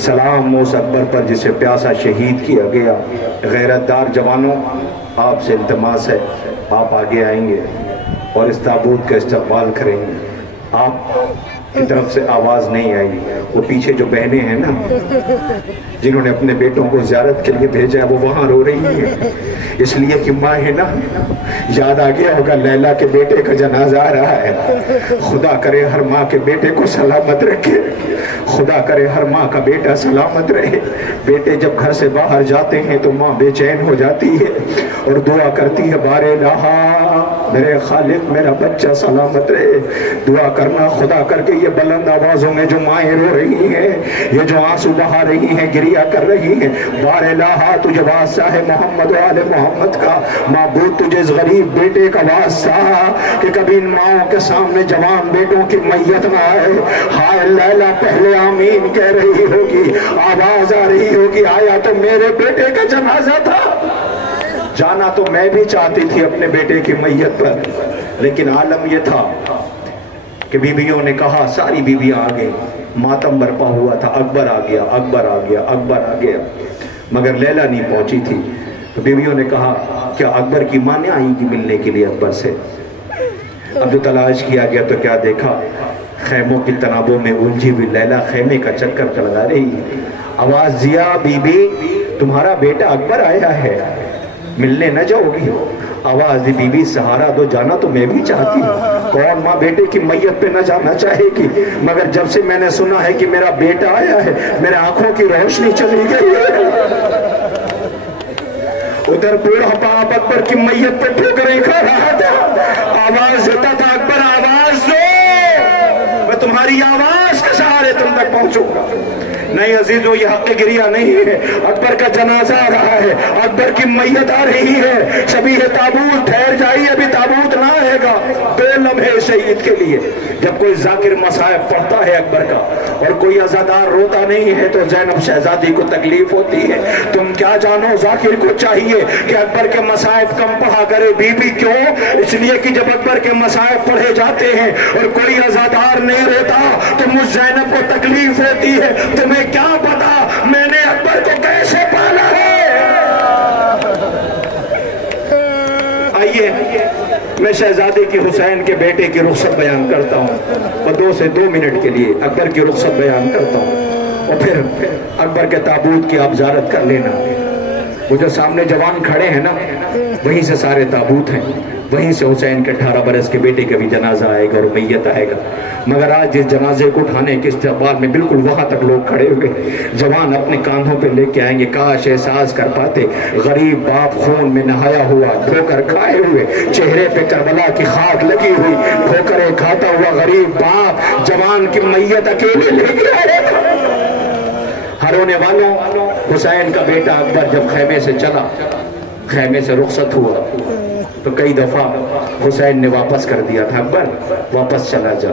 سلام موس اکبر پر جسے پیاسا شہید کیا گیا غیرت دار جوانوں آپ سے التماس ہے آپ آگے آئیں گے اور اس تابوت کا استقبال کریں گے آپ کی طرف سے آواز نہیں آئی وہ پیچھے جو بہنیں ہیں نا جنہوں نے اپنے بیٹوں کو زیارت کے لیے بھیجا ہے وہ وہاں رو رہی ہیں اس لیے کہ ماں ہے نا یاد آ گیا ہوگا لیلا کے بیٹے کا جنازہ آ رہا ہے خدا کرے ہر ماں کے بیٹے کو سلامت رکھے خدا کرے ہر ماں کا بیٹا سلامت رہے بیٹے جب گھر سے باہر جاتے ہیں تو ماں بے چین ہو جاتی ہے اور دعا کرتی ہے بار الہا میرے خالق میرا بچہ سلامت رہے دعا کرنا خدا کر کے یہ بلند آوازوں میں جو مائیں رو رہی ہیں یہ جو آنسو بہا رہی ہیں گریا کر رہی ہیں بار الہا تجھے واسطہ ہے محمد و آل محمد کا معبود تجھے اس غریب بیٹے کا واسطہ کہ کبھی ان ماؤں کے سامنے جوان بیٹوں کی میت نہ آئے ہائے لیلا پہلے آمین کہہ رہی ہوگی آواز آ رہی ہوگی آیا تو میرے بیٹے کا جنازہ تھا جانا تو میں بھی چاہتی تھی اپنے بیٹے کی میت پر لیکن عالم یہ تھا کہ بیویوں نے کہا ساری بیویاں آ گئی ماتم برپا ہوا تھا اکبر آ گیا اکبر آ گیا اکبر آ گیا مگر لیلا نہیں پہنچی تھی تو بیویوں نے کہا کیا اکبر کی ماں نے آئی گی ملنے کے لیے اکبر سے اب جو تلاش کیا گیا تو کیا دیکھا خیموں کی تنابوں میں الجھی ہوئی لیلا خیمے کا چکر لگا رہی آواز دیا بی بی تمہارا بیٹا اکبر آیا ہے ملنے نہ جاؤ گی آواز دی بی بی سہارا دو جانا تو میں بھی چاہتی ہوں کون ماں بیٹے کی میت پہ نہ جانا چاہے گی مگر جب سے میں نے سنا ہے کہ میرا بیٹا آیا ہے میرے آنکھوں کی روشنی چلی گئی ہے ادھر بوڑھا باپ اکبر کی میت پہ ٹھوکریں کھا رہا تھا آواز دیتا تھا اکبر آواز دو میں تمہاری آواز کے سہارے تم تک پہنچوں گا نہیں عزیزو، یہ حق گریہ نہیں ہے، اکبر کا جنازہ آ رہا ہے، اکبر کی میت آ رہی ہے، شبیہ تابوت ٹھہر جائیے، ابھی تابوت نہ آئے گا، 2 لمحے شہید کے لیے۔ جب کوئی ذاکر مصائب پڑھتا ہے اکبر کا اور کوئی عزادار روتا نہیں ہے تو زینب شہزادی کو تکلیف ہوتی ہے۔ تم کیا جانو، ذاکر کو چاہیے کہ اکبر کے مصائب کم پڑھا کرے۔ بی بی کیوں؟ اس لیے کہ جب اکبر کے مصائب پڑھے جاتے ہیں اور کوئی عزادار نہیں روتا تو مجھ زینب کو تکلیف ہوتی ہے۔ تمہیں کیا پتا میں نے اکبر کو کیسے پالا ہے؟ آئیے میں شہزادے کی حسین کے بیٹے کی رخصت بیان کرتا ہوں، اور 2 سے 2 منٹ کے لیے اکبر کی رخصت بیان کرتا ہوں، اور پھر اکبر کے تابوت کی آپ زیارت کر لینا۔ وہ جو سامنے جوان کھڑے ہیں نا، وہیں سے سارے تابوت ہیں، وہیں سے حسین کے 18 برس کے بیٹے کا بھی جنازہ آئے گا اور میت آئے گا۔ مگر آج جس جنازے کو اٹھانے کے استقبال میں بالکل وہاں تک لوگ کھڑے ہوئے، جوان اپنے کاندھوں پہ لے کے آئیں گے۔ کاش احساس کر پاتے، غریب باپ خون میں نہایا ہوا، ٹھوکر کھائے ہوئے، چہرے پہ کربلا کی خاک لگی ہوئی، ٹھوکریں کھاتا ہوا غریب باپ جوان کی میت اکیلے لے کے آئے گا۔ ہر رونے والوں، حسین کا بیٹا اکبر جب خیمے سے چلا، خیمے سے رخصت ہوا تو کئی دفعہ حسین نے واپس کر دیا تھا، اکبر واپس چلا جا،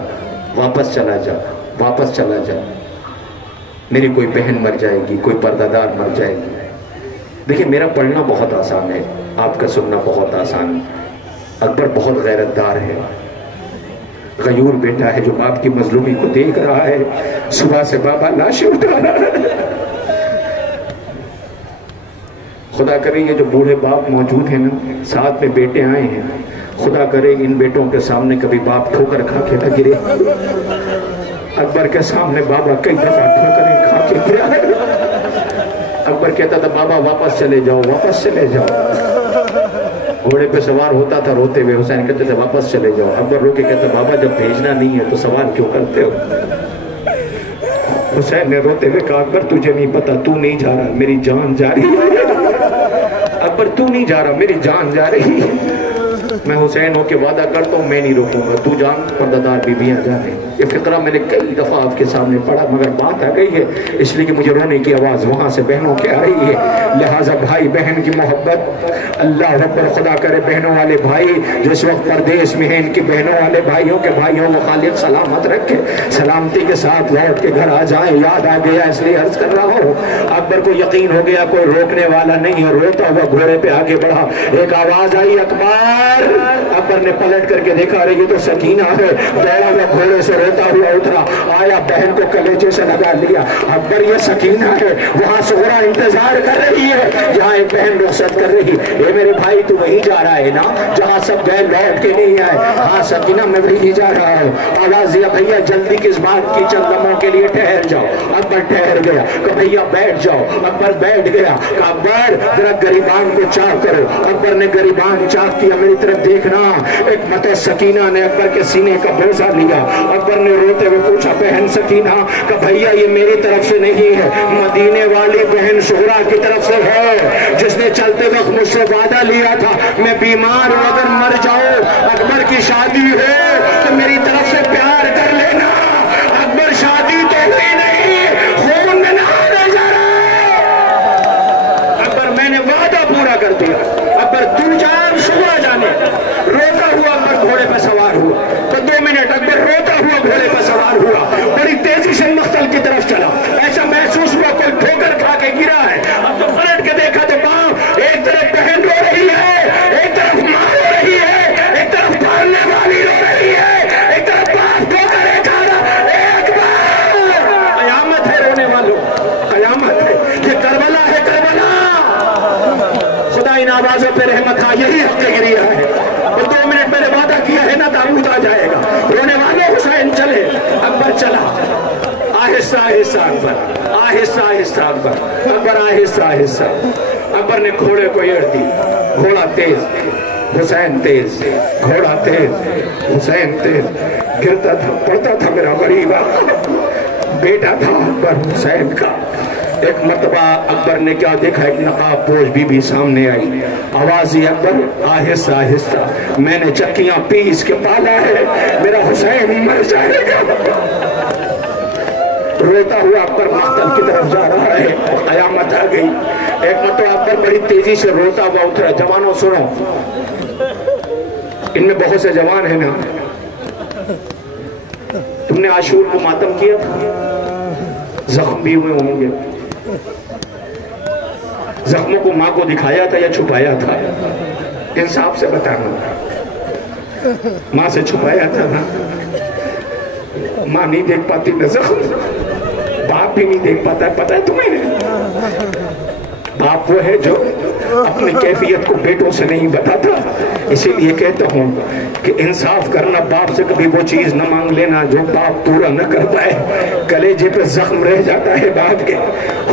واپس چلا جا، واپس چلا جا، میری کوئی بہن مر جائے گی، کوئی پردہ دار مر جائے گی۔ دیکھیں میرا پڑھنا بہت آسان ہے، آپ کا سننا بہت آسان ہے۔ اکبر بہت غیرت دار ہے، غیور بیٹا ہے جو باپ کی مظلومی کو دیکھ رہا ہے، صبح سے بابا لاشیں اٹھا رہا ہے۔ خدا کرے یہ جو بوڑھے باپ موجود ہیں نا، ساتھ میں بیٹے آئے ہیں، خدا کرے ان بیٹوں کے سامنے کبھی باپ ٹھوکر کھا کے نہ گرے۔ اکبر کے سامنے بابا کئی دفعہ ٹھوکریں کھا کے گرا ہے۔ اکبر کہتا تھا بابا واپس چلے جاؤ، واپس چلے جاؤ۔ گھوڑے پہ سوار ہوتا تھا روتے ہوئے، حسین کہتے تھے واپس چلے جاؤ۔ اکبر رو کے کہتا بابا جب بھیجنا نہیں ہے تو سوال کیوں کرتے ہو؟ حسین نے روتے ہوئے کہا اکبر تجھے نہیں پتا، تو نہیں جا رہا، میری جان جا رہی ہے۔ اکبر تو نہیں جا رہا، میری جان جا رہی ہے۔ میں حسین ہو کے وعدہ کرتا ہوں میں نہیں روکوں گا، تو جان پردہ بیویاں جانے۔ یہ فقرہ میں نے کئی دفعہ آپ کے سامنے پڑھا، مگر بات آ گئی ہے اس لیے کہ مجھے رونے کی آواز وہاں سے بہنوں کے آ رہی ہے۔ لہٰذا بھائی بہن کی محبت، اللہ اکبر، خدا کرے بہنوں والے بھائی جس وقت پردیس میں ہیں ان کی بہنوں والے بھائیوں کے بھائیوں کو خالق سلامت رکھے، سلامتی کے ساتھ لوٹ کے گھر آ جائیں۔ یاد آ گیا اس لیے عرض کر رہا ہوں، اکبر کو یقین ہو گیا کوئی روکنے والا نہیں ہے، روتا ہوا گھوڑے پہ آگے بڑھا، ایک آواز آئی اکبر۔ اکبر نے پلٹ کر کے دیکھا رہی یہ تو سکینہ ہے، دوڑا ہوا گھوڑے سے روتا ہوا اترا، آیا بہن کو کلیجے سے لگا لیا۔ اکبر یہ سکینہ ہے، وہاں سغرا انتظار کر رہی ہے جہاں ایک بہن رخصت کر رہی۔ اے میرے بھائی تو وہیں جا رہا ہے نا جہاں سب گئے لوٹ کے نہیں آئے؟ ہاں سکینہ میں وہیں جا رہا ہوں۔ آواز دیا بھیا جلدی کس بات کی، چند لمحوں کے لیے ٹھہر جاؤ۔ اکبر ٹھہر گیا، کہ بھیا بیٹھ جاؤ۔ اکبر بیٹھ گیا، کہ اکبر ذرا گریبان کو چاک کرو۔ اکبر نے گریبان چاک کیا، میری طرف دیکھنا۔ ایک متو سکینہ نے اکبر کے سینے کا بوسہ لیا۔ اکبر نے روتے ہوئے پوچھا بہن سکینہ، کہ بھیا یہ میری طرف سے نہیں ہے، مدینے والی بہن شہرا کی طرف سے ہے جس نے چلتے وقت مجھ سے وعدہ لیا تھا میں بیمار ہوں اگر مر جاؤ اکبر کی شادی ہے تو میری طرف سے پیار کر لینا۔ اکبر شادی تو ہوئی نہیں، خون میں نہانے جا رہا ہے۔ اکبر میں نے وعدہ پورا کر دیا۔ اکبر تو جان شہرا جانے۔ روتا ہوا اکبر گھوڑے پہ سوار ہوا، تو 2 منٹ اکبر روتا ہوا گھوڑے پہ سوار ہوا، بڑی تیزی سے مقتل کی طرف چلا۔ ایسا محسوس ہوا کوئی ٹھوکر کھا کے گرا ہے۔ اب تو پلٹ کے دیکھا تو باپ ایک طرف بہن رو رہی ہے، ایک طرف ماں رو رہی ہے، ایک طرف پالنے والی رو رہی ہے، ایک طرف باپ ٹھوکریں کھا رہا۔ ایک بار قیامت ہے رونے والوں، قیامت ہے، یہ کربلا ہے، کربلا۔ خدا ان آوازوں پہ رحمت کھا، یہی حق گریہ ہے۔ 2 منٹ میں نے وعدہ کیا ہے نا تابوت آ جائے گا۔ رونے والوں حسین چلے، اکبر چلا، آہستہ آہستہ اکبر، آہستہ آہستہ اکبر، اکبر آہستہ آہستہ۔ اکبر نے گھوڑے کو ایڑ دی، گھوڑا تیز، حسین تیز، گھوڑا تیز، حسین تیز، گرتا تھا پڑتا تھا میرا غریب بیٹا تھا اکبر حسین کا۔ ایک مرتبہ اکبر نے کیا دیکھا، ایک نقاب پوش بی بی سامنے آئی، آواز یہ اکبر آہستہ آہستہ، میں نے چکیاں پیس کے پالا ہے، میرا حسین مر جائے گا۔ روتا ہوا اکبر مقتل کی طرف جا رہا ہے، قیامت آ گئی۔ ایک مرتبہ اکبر بڑی تیزی سے روتا ہوا اترا۔ جوانوں سنو، ان میں بہت سے جوان ہیں نا، تم نے عاشور کو ماتم کیا تھا، زخم بھی ہوئے ہوں گے، زخموں کو ماں کو دکھایا تھا یا چھپایا تھا؟ انصاف سے بتانا، ماں سے چھپایا تھا نا؟ ماں نہیں دیکھ پاتی نا زخم، باپ بھی نہیں دیکھ پاتا ہے، پتہ ہے تمہیں؟ باپ وہ ہے جو اپنی کیفیت کو بیٹوں سے نہیں بتاتا۔ اسی لیے کہتا ہوں کہ انصاف کرنا، باپ سے کبھی وہ چیز نہ مانگ لینا جو باپ پورا نہ کرتا ہے، کلیجے پہ زخم رہ جاتا ہے باپ کے۔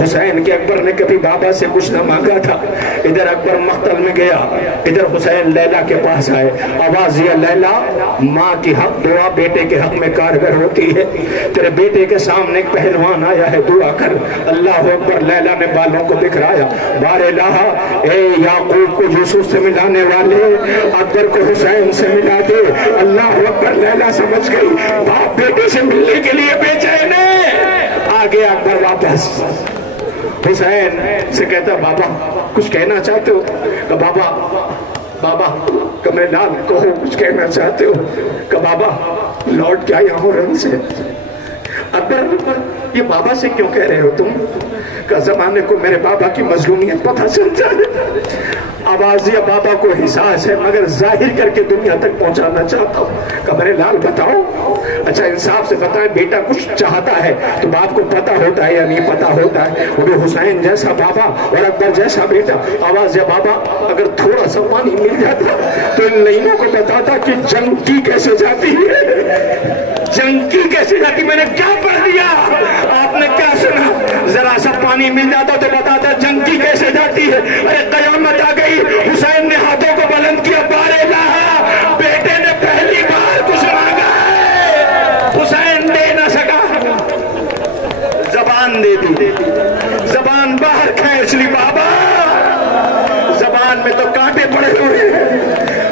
حسین کے اکبر نے کبھی بابا سے کچھ نہ مانگا تھا، ادھر اکبر مقتل میں گیا، ادھر حسین لیلا کے پاس آئے، آواز دیا لیلا ماں کی حق دعا بیٹے کے حق میں کارگر ہوتی ہے، تیرے بیٹے کے سامنے ایک پہلوان آیا ہے، دعا کر۔ اللہ اکبر، لیلا نے بالوں کو بکھرایا، بار الہ اے یعقوب کو یوسف سے ملانے والے اکبر کو حسین سے ملا دے۔ اللہ اکبر، لیلا سمجھ گئی باپ بیٹے سے ملنے کے لیے بے چین ہے۔ آ گیا اکبر واپس، حسین سے کہتا بابا کچھ کہنا چاہتے ہو؟ کہ بابا کہ میں لال کہو کچھ کہنا چاہتے ہو؟ کہ بابا لوٹ کے آیا ہوں رن سے۔ اکبر یہ بابا سے کیوں کہہ رہے ہو تم؟ کہ زمانے کو میرے بابا کی مظلومیت پتہ چل جائے۔ آواز دیا بابا کو احساس ہے مگر ظاہر کر کے دنیا تک پہنچانا چاہتا ہوں۔ کہ میرے لال بتاؤ، اچھا انصاف سے بتائیں، بیٹا کچھ چاہتا ہے تو باپ کو پتہ ہوتا ہے یا نہیں پتہ ہوتا ہے؟ وہ بھی حسین جیسا بابا اور اکبر جیسا بیٹا۔ آواز دیا بابا اگر تھوڑا سا پانی مل جاتا تو ان لائنوں کو بتاتا کہ جنگ کی کیسے جاتی ہے، جنگ کی کیسے جاتی۔ میں نے کیا پڑھ دیا؟ آپ نے کیا سنا؟ ذرا سا پانی مل جاتا تو بتاتا جنگ کی کیسے جاتی ہے۔ ارے قیامت آ گئی، حسین نے ہاتھوں کو بلند کیا، بار الہ بیٹے نے پہلی بار کچھ مانگا ہے، حسین دے نہ سکا، زبان دے دی، زبان باہر کھینچ لی۔ بابا زبان میں تو کانٹے پڑے ہوئے ہیں۔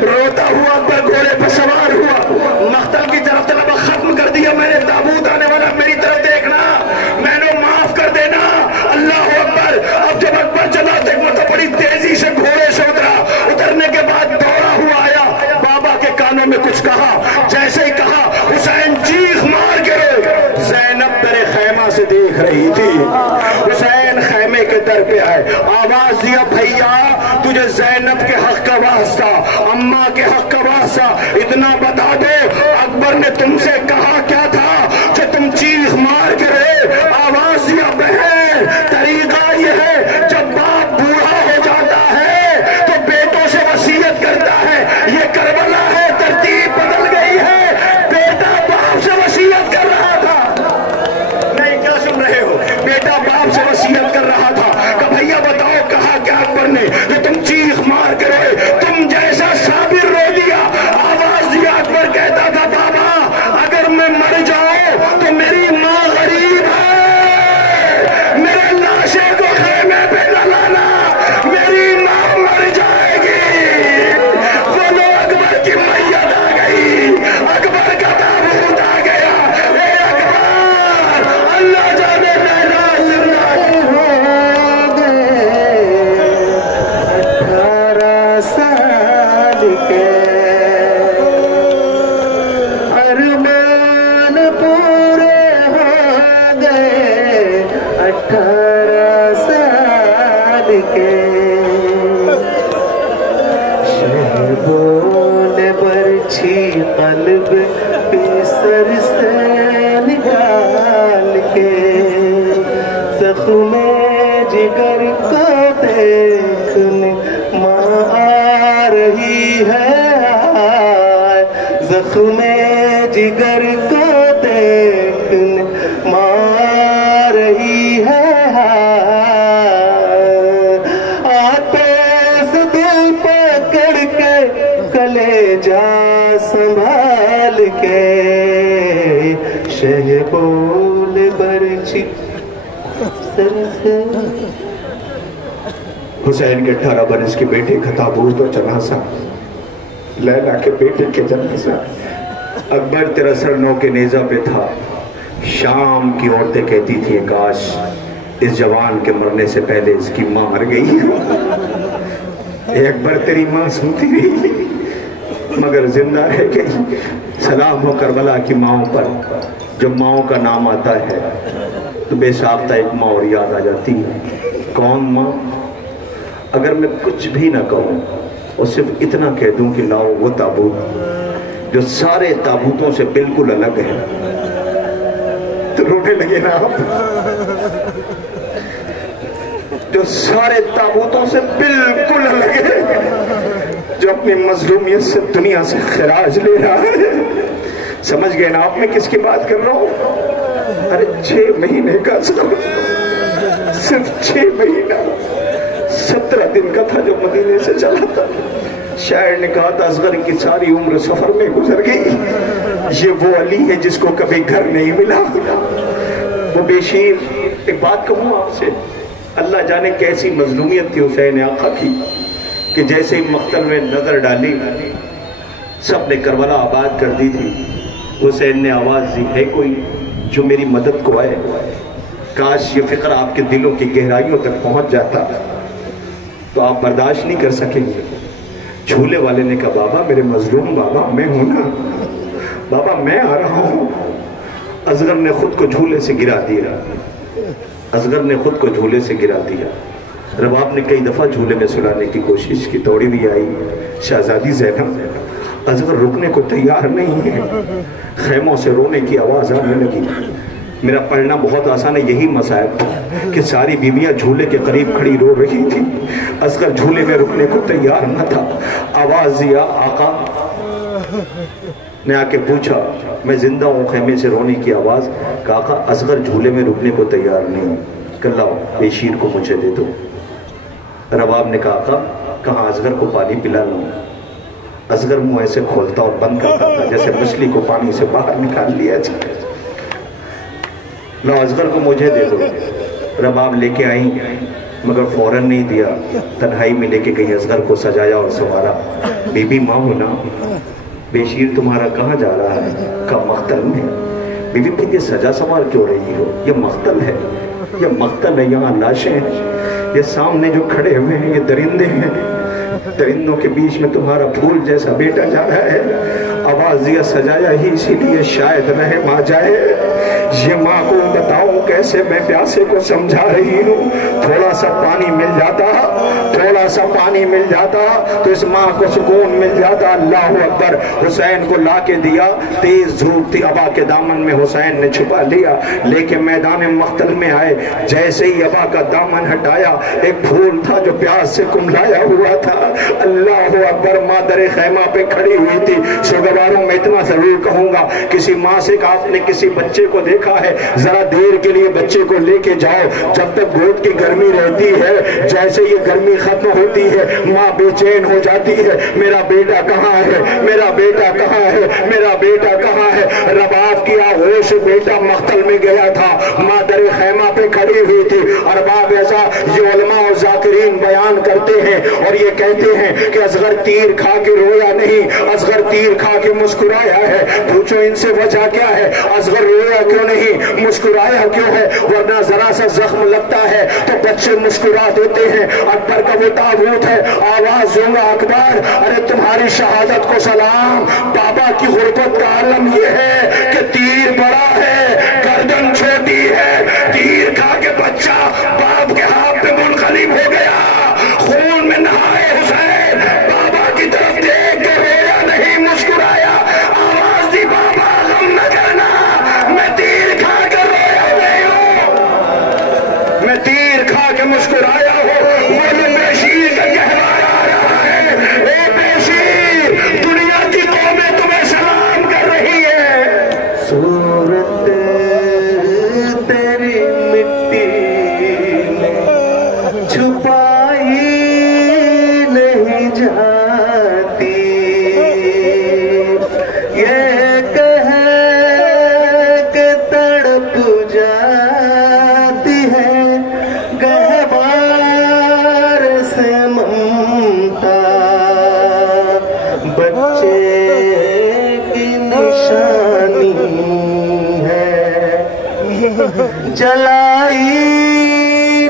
روتا ہوا اکبر گھوڑے پر سوار ہوا، مقتل کی طرف طلبہ ختم کر دیا، میں نے تابوت آنے والا میری طرف دیکھنا، میں نے معاف کر دینا۔ اللہ اکبر، اب جب اکبر چلا تو بڑی تیزی سے گھوڑے سے اترنے کے بعد دوڑا ہوا آیا، بابا کے کانوں میں کچھ کہا، جیسے ہی کہا حسین چیخ مار کے رو۔ زینب در خیمہ سے دیکھ رہی تھی، حسین خیمے کے در پہ آئے، آواز دیا بھیا تجھے زینب کے حق کا واسطہ، اماں کے حق کا واسطہ اتنا بتا دو اکبر نے تم سے کہا کیا تھا کہ تم چیخ مار کے رہے؟ آواز دیا بہن طریقہ یہ ہے جب باپ بوڑھا ہو جاتا ہے تو بیٹوں سے وصیت کرتا ہے، یہ کربلا ہے، ترتیب بدل گئی ہے، بیٹا باپ سے وصیت کر رہا تھا۔ نہیں کیا سن رہے ہو؟ بیٹا باپ سے وصیت کر رہا تھا کہ بھیا بتاؤ کہا کیا اکبر نے کہ تم چیخ مار کے روئے، تم جیسا صابر رو دیا۔ آواز دیا اکبر کہتا تھا بابا اگر میں مر جاؤں تو میری ماں غریب ہے، میرے لاشے کو خیمے پہ نہ لانا، میری ماں مر جائے گی۔ بولو اکبر کی میت آ گئی، اکبر کا تابوت آ گیا۔ اے اکبر اللہ جانے لیلا زندہ ہو گئے 18 سال کے ارمان پورے ہو گئے 18 سال کے، شہبوں نے برچھی قلب پہ سر سے نکال کے، زخم جگر کو دیکھنے ماں آ رہی ہے، زخم جگر کو دیکھنے ماں آ رہی ہے، آتے سے دل پکڑ کے کلیجہ سنبھال کے، شہبول برچھی سر سے۔ حسین کے 18 برس کے بیٹے کا تابوت اور جنازہ، لیلا کے بیٹے کے جنازہ، اکبر تیرا سر نو کے نیزہ پہ تھا، شام کی عورتیں کہتی تھی کاش اس جوان کے مرنے سے پہلے اس کی ماں مر گئی، ایک بار تیری ماں سنتی رہی مگر زندہ رہ گئی۔ سلام ہو کربلا کی ماؤں پر، جب ماؤں کا نام آتا ہے تو بے ساختہ ایک ماں اور یاد آ جاتی ہے۔ کون ماں؟ اگر میں کچھ بھی نہ کہوں اور صرف اتنا کہہ دوں کہ لاؤ وہ تابوت جو سارے تابوتوں سے بالکل الگ ہے، تو رونے لگے نا آپ؟ جو سارے تابوتوں سے بالکل الگ ہے، جو اپنی مظلومیت سے دنیا سے خراج لے رہا ہے۔ سمجھ گئے نا آپ میں کس کی بات کر رہا ہوں؟ ارے 6 مہینے کا صرف 6 مہینہ 17 دن کا تھا جو مدینے سے چلا تھا۔ شاعر نے کہا تھا اصغر کی ساری عمر سفر میں گزر گئی، یہ وہ علی ہے جس کو کبھی گھر نہیں ملا۔ وہ بیشیر، ایک بات کہوں آپ سے، اللہ جانے کیسی مظلومیت تھی حسین آقا کی کہ جیسے ہی مقتل میں نظر ڈالی سب نے کربلا آباد کر دی تھی، حسین نے آواز دی ہے کوئی جو میری مدد کو آئے؟ کاش یہ فکر آپ کے دلوں کی گہرائیوں تک پہنچ جاتا تو آپ برداشت نہیں کر سکیں گے۔ جھولے والے نے کہا بابا میرے مظلوم بابا میں ہوں نا، بابا میں آ رہا ہوں۔ اصغر نے خود کو جھولے سے گرا دیا، اصغر نے خود کو جھولے سے گرا دیا۔ رباب نے کئی دفعہ جھولے میں سلانے کی کوشش کی، توڑی بھی آئی۔ شہزادی زینب، اصغر رکنے کو تیار نہیں ہے۔ خیموں سے رونے کی آواز آنے لگی۔ میرا پڑھنا بہت آسان ہے، یہی مسائل تھا کہ ساری بیویاں جھولے کے قریب کھڑی رو رہی تھی، اصغر جھولے میں رکنے کو تیار نہ تھا۔ آواز دیا آقا نے، آ کے پوچھا میں زندہ ہوں، خیمے سے رونے کی آواز۔ کہا آقا اصغر جھولے میں رکنے کو تیار نہیں، کہ لاؤ یہ شیر کو مجھے دے دو۔ رباب نے کہا آقا کہاں اصغر کو پانی پلا لوں؟ اصغر منہ ایسے کھولتا اور بند کرتا تھا جیسے مچھلی کو پانی سے باہر نکال لیا جائے۔ لاؤ اصغر کو مجھے دے دو۔ رباب لے کے آئی مگر فوراً نہیں دیا، تنہائی میں لے کے گئی، اصغر کو سجایا اور سنوارا۔ بی بی ماں ہونا، بیشیر تمہارا کہاں جا رہا ہے؟ کہا مقتل میں۔ بی بی پھر یہ سجا سنوار کیوں رہی ہو؟ یہ مقتل ہے، یہ مقتل ہے، یہاں لاشیں ہیں، یہ سامنے جو کھڑے ہوئے ہیں یہ درندے ہیں، درندوں کے بیچ میں تمہارا پھول جیسا بیٹا جا رہا ہے۔ آواز دیا سجایا ہی اسی لیے شاید رحم آ جائے۔ یہ ماں کو بتاؤں کیسے میں پیاسے کو سمجھا رہی ہوں، تھوڑا سا پانی مل جاتا، تھوڑا سا پانی مل جاتا تو اس ماں کو سکون مل جاتا۔ اللہ اکبر۔ حسین کو لا کے دیا، تیز دھوپ تھی، ابا کے دامن میں حسین نے چھپا لیا، لے کے میدان مقتل میں آئے۔ جیسے ہی ابا کا دامن ہٹایا ایک پھول تھا جو پیاس سے کملایا ہوا تھا۔ اللہ اکبر۔ ماں در خیمہ پہ کھڑی ہوئی تھی۔ سوگواروں میں اتنا ضرور کہوں گا، کسی ماں سے کہا آپ نے کسی بچے کو دیکھا ہے، ذرا دیر کے لیے بچے کو لے کے جاؤ، جب تک گود کی گرمی رہتی ہے، جیسے یہ گرمی ختم ہوتی ہے ماں بے چین ہو جاتی ہے، میرا بیٹا کہاں ہے، میرا بیٹا کہاں ہے، میرا بیٹا کہاں ہے۔ رباب کی آغوش بیٹا مقتل میں گیا تھا، ماں در خیمہ پہ کھڑی ہوئی تھی۔ ارباب ایسا یہ علماء و ذاکرین بیان کرتے ہیں اور یہ کہتے ہیں کہ اصغر تیر کھا کے رویا نہیں، اصغر تیر کھا کے مسکرایا ہے۔ پوچھو ان سے وجہ کیا ہے، اصغر رویا کیوں نہیں، مسکرایا کیوں ہے؟ ورنہ ذرا سا زخم لگتا ہے تو بچے مسکرا دیتے ہیں۔ اکبر کا وہ تابوت ہے، آواز دوں گا اکبر، ارے تمہاری شہادت کو سلام۔ بابا کی غربت کا عالم یہ ہے کہ تیر بڑا ہے گردن چھوٹی ہے، تیر کھا کے بچہ باپ کے ہاتھ پہ منقلب ہو گیا، خون میں نہائے حسین، بابا کی طرف دیکھ کے رویا نہیں مسکرایا، آواز دی بابا غم نہ کرنا، میں تیر کھا کے رویا نہیں ہوں، میں تیر کھا کے مسکرایا ہوں۔ وہ بیشیر کا کہوار آ رہا ہے، اے بیشیر دنیا کی قومیں تمہیں سلام کر رہی ہے۔ صورت تیری مٹی میں چھپائی نہیں جاتی، یہ کہہ کے تڑپ جاتی ہے گہوار جلائی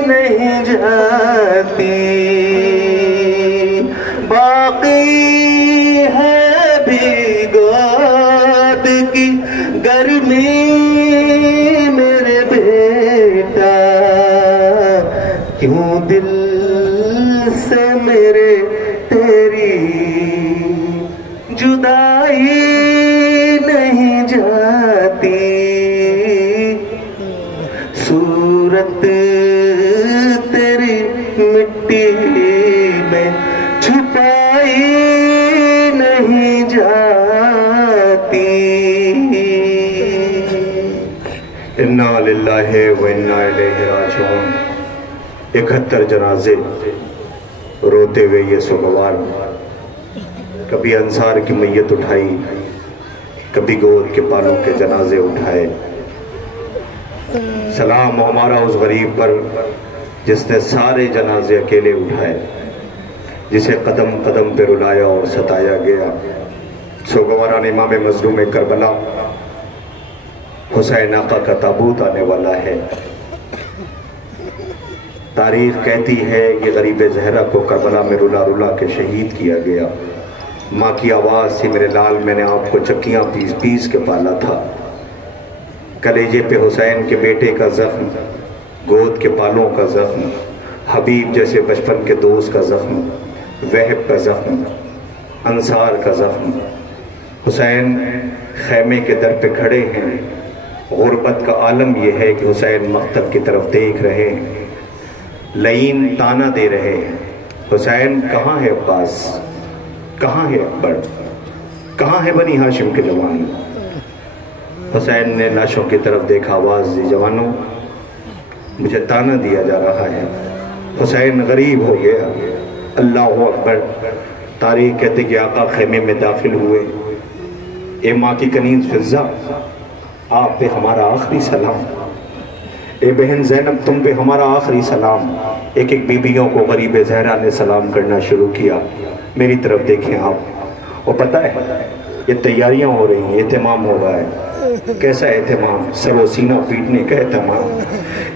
نہیں جاتی، باقی ہے بھی گود کی گرمی میرے بیٹا، کیوں دل سے میرے تیری جدائی نہیں جاتی، صورت تیری مٹی میں چھپائی نہیں جاتی۔ انا للہ و انا الیہ راجعون۔ 71 جنازے روتے ہوئے یہ سوگوار، کبھی انصار کی میت اٹھائی، کبھی گود کے پالوں کے جنازے اٹھائے۔ سلام ہمارا اس غریب پر جس نے سارے جنازے اکیلے اٹھائے، جسے قدم قدم پہ رلایا اور ستایا گیا۔ سوگواران امام مظلوم کربلا حسین آقا کا تابوت آنے والا ہے۔ تاریخ کہتی ہے کہ غریب زہرا کو کربلا میں رلا رلا کے شہید کیا گیا۔ ماں کی آواز سے میرے لال میں نے آپ کو چکیاں پیس پیس کے پالا تھا۔ کلیجے پہ حسین کے بیٹے کا زخم، گود کے پالوں کا زخم، حبیب جیسے بچپن کے دوست کا زخم، وہب کا زخم، انصار کا زخم۔ حسین خیمے کے در پہ کھڑے ہیں، غربت کا عالم یہ ہے کہ حسین مقتل کی طرف دیکھ رہے ہیں، لعین تانا دے رہے ہیں، حسین کہاں ہے عباس، کہاں ہے اکبر، کہاں ہے بنی ہاشم کے جوان؟ حسین نے لاشوں کی طرف دیکھا، آواز دی، جوانوں مجھے تانا دیا جا رہا ہے، حسین غریب ہو گیا۔ اللہ اکبر۔ تاریخ کہتے کہ آقا خیمے میں داخل ہوئے، اے ماں کی کنیز فضہ آپ پہ ہمارا آخری سلام، اے بہن زینب تم پہ ہمارا آخری سلام۔ ایک ایک بیبیوں کو غریب زہرا نے سلام کرنا شروع کیا۔ میری طرف دیکھیں آپ، اور پتہ ہے یہ تیاریاں ہو رہی ہیں، اہتمام ہو رہا ہے۔ کیسا اہتمام؟ سر و سینہ پیٹنے کا اہتمام،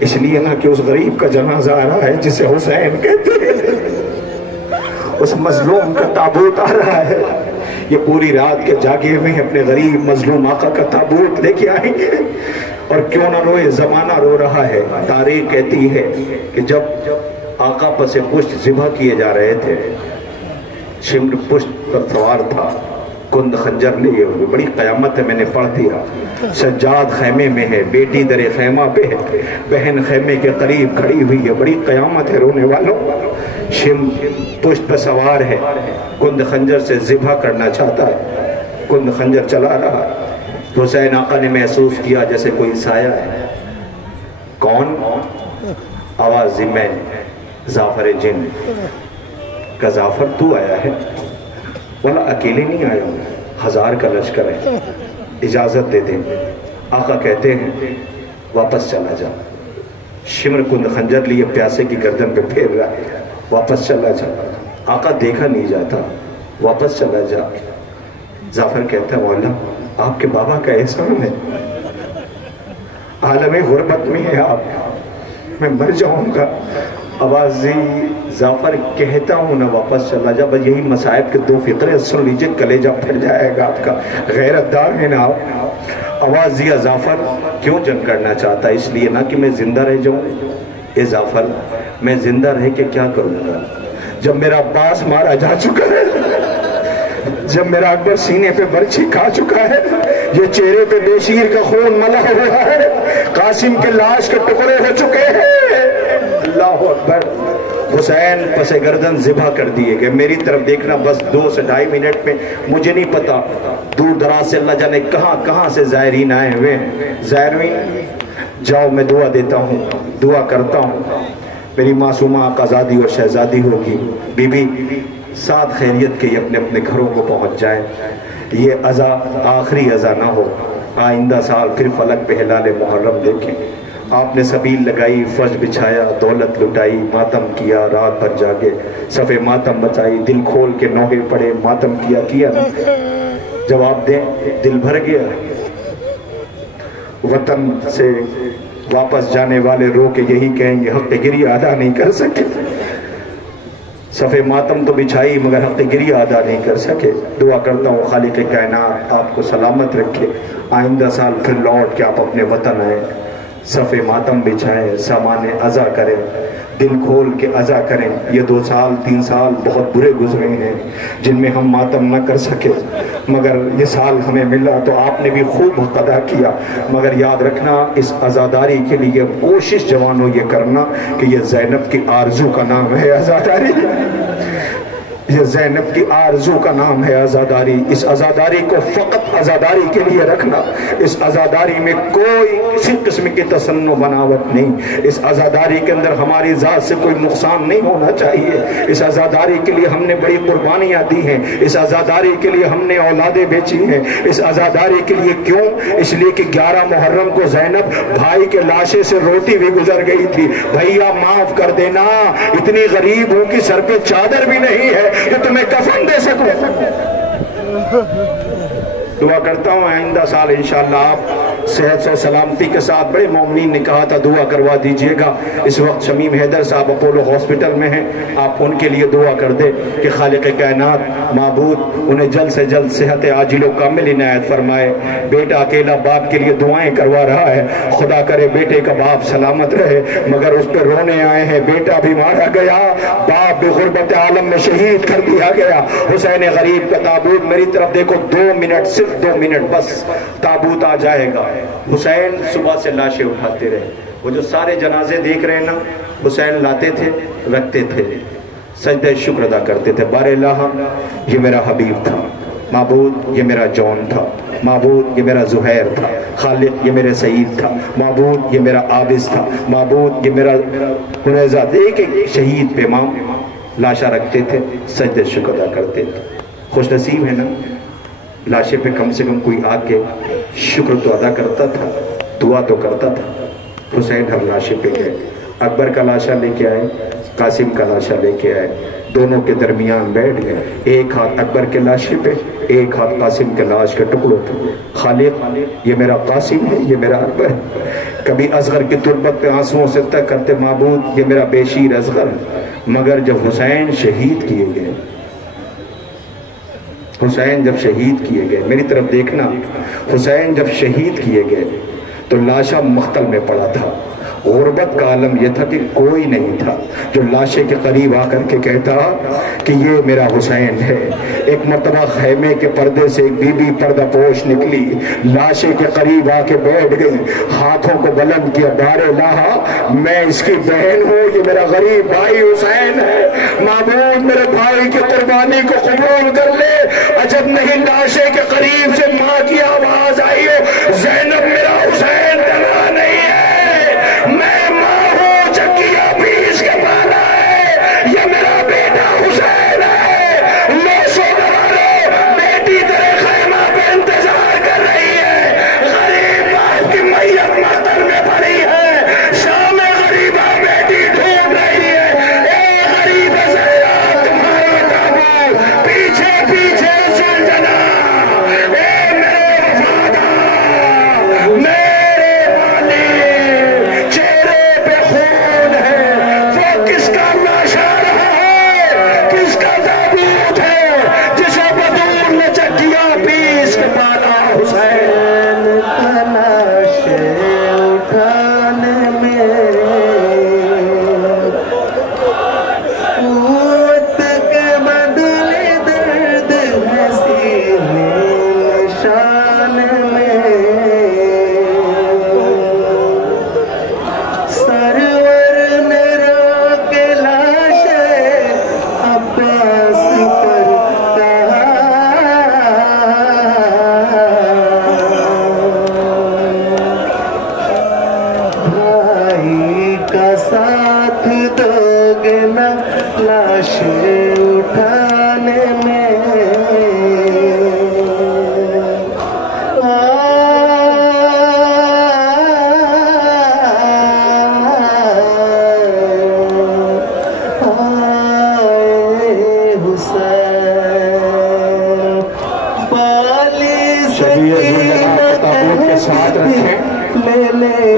اس لیے نہ کہ اس غریب کا جنازہ آ رہا ہے جسے حسین کہتے ہیں، اس مظلوم کا تابوت آ رہا ہے۔ یہ پوری رات کے جاگے ہوئے اپنے غریب مظلوم آقا کا تابوت لے کے آئیں گے، اور کیوں نہ روئے، زمانہ رو رہا ہے۔ تاریخ کہتی ہے کہ جب آقا پس پشت ذبح کیے جا رہے تھے، شمر پشت پر سوار تھا، کند خنجر لیے ہوئے، بڑی قیامت ہے، میں نے پڑھ دیا۔ سجاد خیمے میں ہے، بیٹی در خیمہ پہ ہے، بہن خیمے کے قریب کھڑی ہوئی ہے، بڑی قیامت ہے رونے والوں۔ شم پشت پر سوار ہے، کند خنجر سے ذبح کرنا چاہتا ہے، کند خنجر چلا رہا ہے۔ حسین آقا نے محسوس کیا جیسے کوئی سایہ ہے۔ کون؟ آواز دی، میں زعفر جن کا زعفر تو آیا ہے؟ والا اکیلے نہیں آیا ہوں، 1000 کا لشکر ہے، اجازت دے دیں۔ آقا کہتے ہیں واپس چلا جا۔ شمر کند خنجر لیے پیاسے کی گردن پہ پھیر رہا ہے، واپس چلا جا۔ آقا دیکھا نہیں جاتا، واپس چلا جا۔ زعفر کہتا ہے مولا آپ کے بابا کا احسان ہے، عالم غربت میں ہے آپ، میں مر جاؤں گا۔ آوازی زعفر کہتا ہوں نہ واپس چلا جا، بس یہی مصائب کے 2 فقرے سن لیجئے، کلیجہ پھٹ جائے گا آپ کا، غیرت دار ہے نا آپ۔ آواز دیا زعفر کیوں جنگ کرنا چاہتا ہے؟ اس لیے نہ کہ میں زندہ رہ جاؤں۔ اے زعفر میں زندہ رہ کے کیا کروں گا جب میرا عباس مارا جا چکا ہے، جب میرا اکبر سینے پہ برچھی کھا چکا ہے، یہ چہرے پہ بے شیر کا خون ملا ہوا ہے، قاسم کے لاش کے ٹکڑے ہو چکے ہیں۔ اللہ اکبر۔ حسین پس گردن ذبح کر دیے گئے۔ میری طرف دیکھنا بس 2 سے 2.5 منٹ میں، مجھے نہیں پتا دور دراز سے اللہ جانے کہاں کہاں سے زائرین آئے ہوئے ہیں۔ زائرین جاؤ، میں دعا دیتا ہوں، دعا کرتا ہوں میری معصومہ آقازادی اور شہزادی ہوگی، بی بی ساتھ خیریت کے اپنے اپنے گھروں کو پہنچ جائیں، یہ عزا آخری عزا نہ ہو، آئندہ سال پھر فلک پہ ہلال محرم دیکھیں۔ آپ نے سبیل لگائی، فرش بچھایا، دولت لٹائی، ماتم کیا، رات بھر جاگے، صفے ماتم بچائی، دل کھول کے نوحے پڑے، ماتم کیا نا؟ جواب دیں، دل بھر گیا؟ وطن سے واپس جانے والے رو کے یہی کہیں گے حق گریہ ادا نہیں کر سکے. صفِ ماتم تو بچھائی مگر حق گریہ ادا نہیں کر سکے. دعا کرتا ہوں خالق کائنات آپ کو سلامت رکھے. آئندہ سال پھر لوٹ کے آپ اپنے وطن آئیں, صفِ ماتم بچھائیں, سامان عزا کریں, دل کھول کے عزا کریں. یہ 2 سال 3 سال بہت برے گزرے ہیں جن میں ہم ماتم نہ کر سکے, مگر یہ سال ہمیں ملا تو آپ نے بھی خوب حق ادا کیا. مگر یاد رکھنا اس عزاداری کے لیے کوشش جوانوں یہ کرنا کہ یہ زینب کی آرزو کا نام ہے عزاداری. یہ زینب کی آرزو کا نام ہے عزاداری. اس عزاداری کو فقط عزاداری کے لیے رکھنا. اس عزاداری میں کوئی کسی قسم کی تصنع بناوٹ نہیں. اس عزاداری کے اندر ہماری ذات سے کوئی نقصان نہیں ہونا چاہیے. اس عزاداری کے لیے ہم نے بڑی قربانیاں دی ہیں. اس عزاداری کے لیے ہم نے اولادیں بیچی ہیں. اس عزاداری کے لیے کیوں؟ اس لیے کہ 11 محرم کو زینب بھائی کے لاشے سے روتی بھی گزر گئی تھی. بھیا معاف کر دینا, اتنی غریب ہوں کہ سر پہ چادر بھی نہیں ہے کہ تمہیں کفن دے سکوں. دعا کرتا ہوں آئندہ سال انشاءاللہ آپ صحت و سلامتی کے ساتھ, بڑے مومنین نے کہا تھا دعا کروا دیجئے گا. اس وقت شمیم حیدر صاحب اپولو ہاسپٹل میں ہیں, آپ ان کے لیے دعا کر دیں کہ خالق کائنات معبود انہیں جلد سے جلد صحت عاجل و کامل عنایت فرمائے. بیٹا اکیلا باپ کے لیے دعائیں کروا رہا ہے, خدا کرے بیٹے کا باپ سلامت رہے, مگر اس پہ رونے آئے ہیں. بیٹا بھی مارا گیا, باپ بھی غربت عالم میں شہید کر دیا گیا. حسین غریب کا تابوت, میری طرف دیکھو 2 منٹ, صرف 2 منٹ بس, تابوت آ جائے گا. حسین صبح سے لاشیں اٹھاتے رہے. وہ جو سارے جنازے دیکھ رہے ہیں نا, حسین لاتے تھے, رکھتے تھے, سجدہ شکر ادا کرتے تھے. بار الہ یہ میرا حبیب تھا, معبود یہ میرا جون تھا, معبود یہ میرا زہیر تھا, خالق یہ میرے سعید تھا, معبود یہ میرا عابس تھا, معبود یہ میرا حنیزہ. ایک ایک شہید پہ امام لاشا رکھتے تھے, سجدہ شکر ادا کرتے تھے. خوش نصیب ہے نا, لاشے پہ کم سے کم کوئی آ کے شکر تو ادا کرتا تھا, دعا تو کرتا تھا. حسین ہم لاشے پہ گئے, اکبر کا لاشا لے کے آئے, قاسم کا لاشا لے کے آئے, دونوں کے درمیان بیٹھ گئے. ایک ہاتھ اکبر کے لاشے پہ, ایک ہاتھ قاسم کے لاش کے ٹکڑوں پہ. خالق یہ میرا قاسم ہے, یہ میرا اکبر ہے. کبھی اصغر کی تربت پہ آنسوؤں سے تک کرتے معبود یہ میرا بیشیر اصغر ہے. مگر جب حسین شہید کیے گئے, حسین جب شہید کیے گئے, میری طرف دیکھنا, حسین جب شہید کیے گئے تو لاشا مختل میں پڑا تھا. غربت کا عالم یہ تھا کہ کوئی نہیں تھا جو لاشے کے قریب آ کر کے کہتا کہ یہ میرا حسین ہے. ایک مرتبہ خیمے کے پردے سے ایک بی بی پردہ پوش نکلی, لاشے کے قریب آ کے بیٹھ گئی, ہاتھوں کو بلند کیا, بار الہ میں اس کی بہن ہوں, یہ میرا غریب بھائی حسین ہے. معبود میرے بھائی کی قربانی کو قبول کر لے. عجب نہیں لاشے کے قریب سے ماں کی آواز آئی ہو, زینب میرا حسین ڈرا نہیں ہے, میں ماں ہوں چکیا پیس کے پالا ہے, یہ میرا بیٹا حسین ہے. لوسو دبا لو, بیٹی تیرے خیمہ پہ انتظار کر رہی ہے. غریب باپ کی میت ماتم میں پڑی ہے, شام غریبہ بیٹی ڈھونڈ رہی ہے. اے غریب زیاد تمہارا تابوت پیچھے پیچھے چل جنا. اے میرے وفادار, میرے والی, چہرے پہ خون ہے, وہ کس کا لاشا رہا ہے, کس کا تابوت ہے جسے بدور نے چکیا پیس کے پالا حسین. تلاشے اٹھانے میں قوت کے بدلے درد ہے سینے نشان میں. سرور نے راک لاشے عباس پر بھائی کا ساتھ دو گے نا لاشیں اٹھانے میں. تابوت کے ساتھ رکھیں,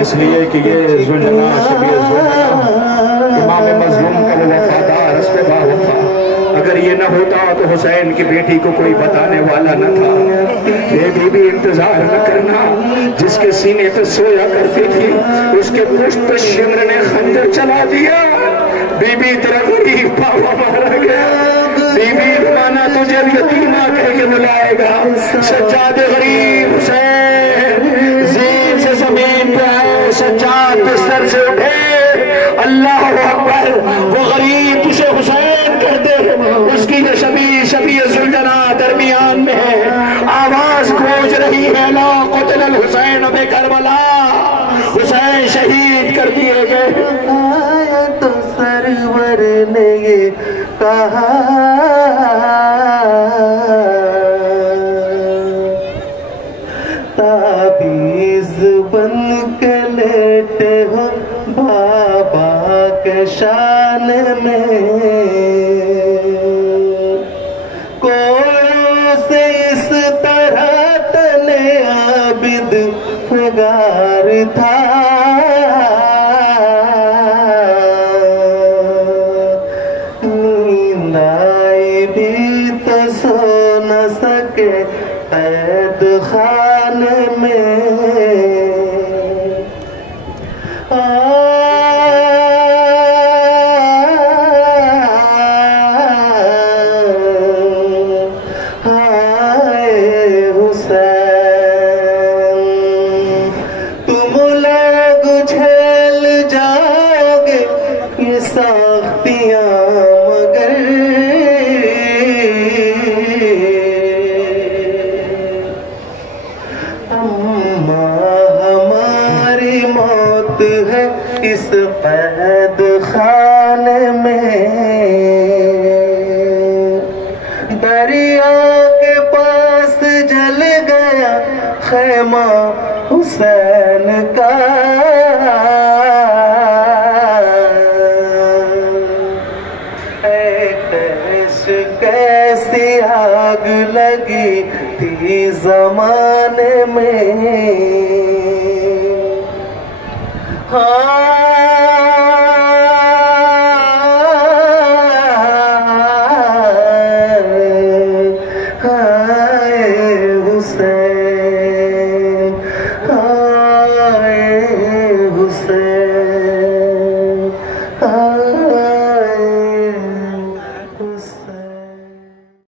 اس لیے کہ یہ ذوالجلال شبیہ ذوالجلال امام مظلوم کا وہ وفادار اسوہ باہو تھا. اگر یہ نہ ہوتا تو حسین کی بیٹی کو کوئی بتانے والا نہ تھا. یہ بی بی انتظار نہ کرنا، جس کے سینے پہ سویا کرتی تھی اس کے پشت پہ شمر نے خنجر چلا دیا. بی بی تیرا غریب پاپا مارا گیا. بی بی زمانہ تجھے یتیمہ کہہ کے بلائے گا. سجاد غریب حسین زین سے زمین پہ آئے، سجاد بستر سے اٹھے. اللہ اکبر، وہ غریب تجھے حسین کر دے. اس کی یہ شبیہ ذوالجلال درمیان میں ہے. آواز گونج رہی ہے لا قتل الحسین بے کربلا، حسین شہید کر دیے گئے. تو سرور نے یہ کہا تعویذ بن کے لیٹے ہو بابا کے شان میں، کوڑوں سے اس طرح تنے عابد فگار تھا. نیند آئی بھی تو سو نہ سکے قید خانے میں. ہماری موت ہے اس قید خانے میں.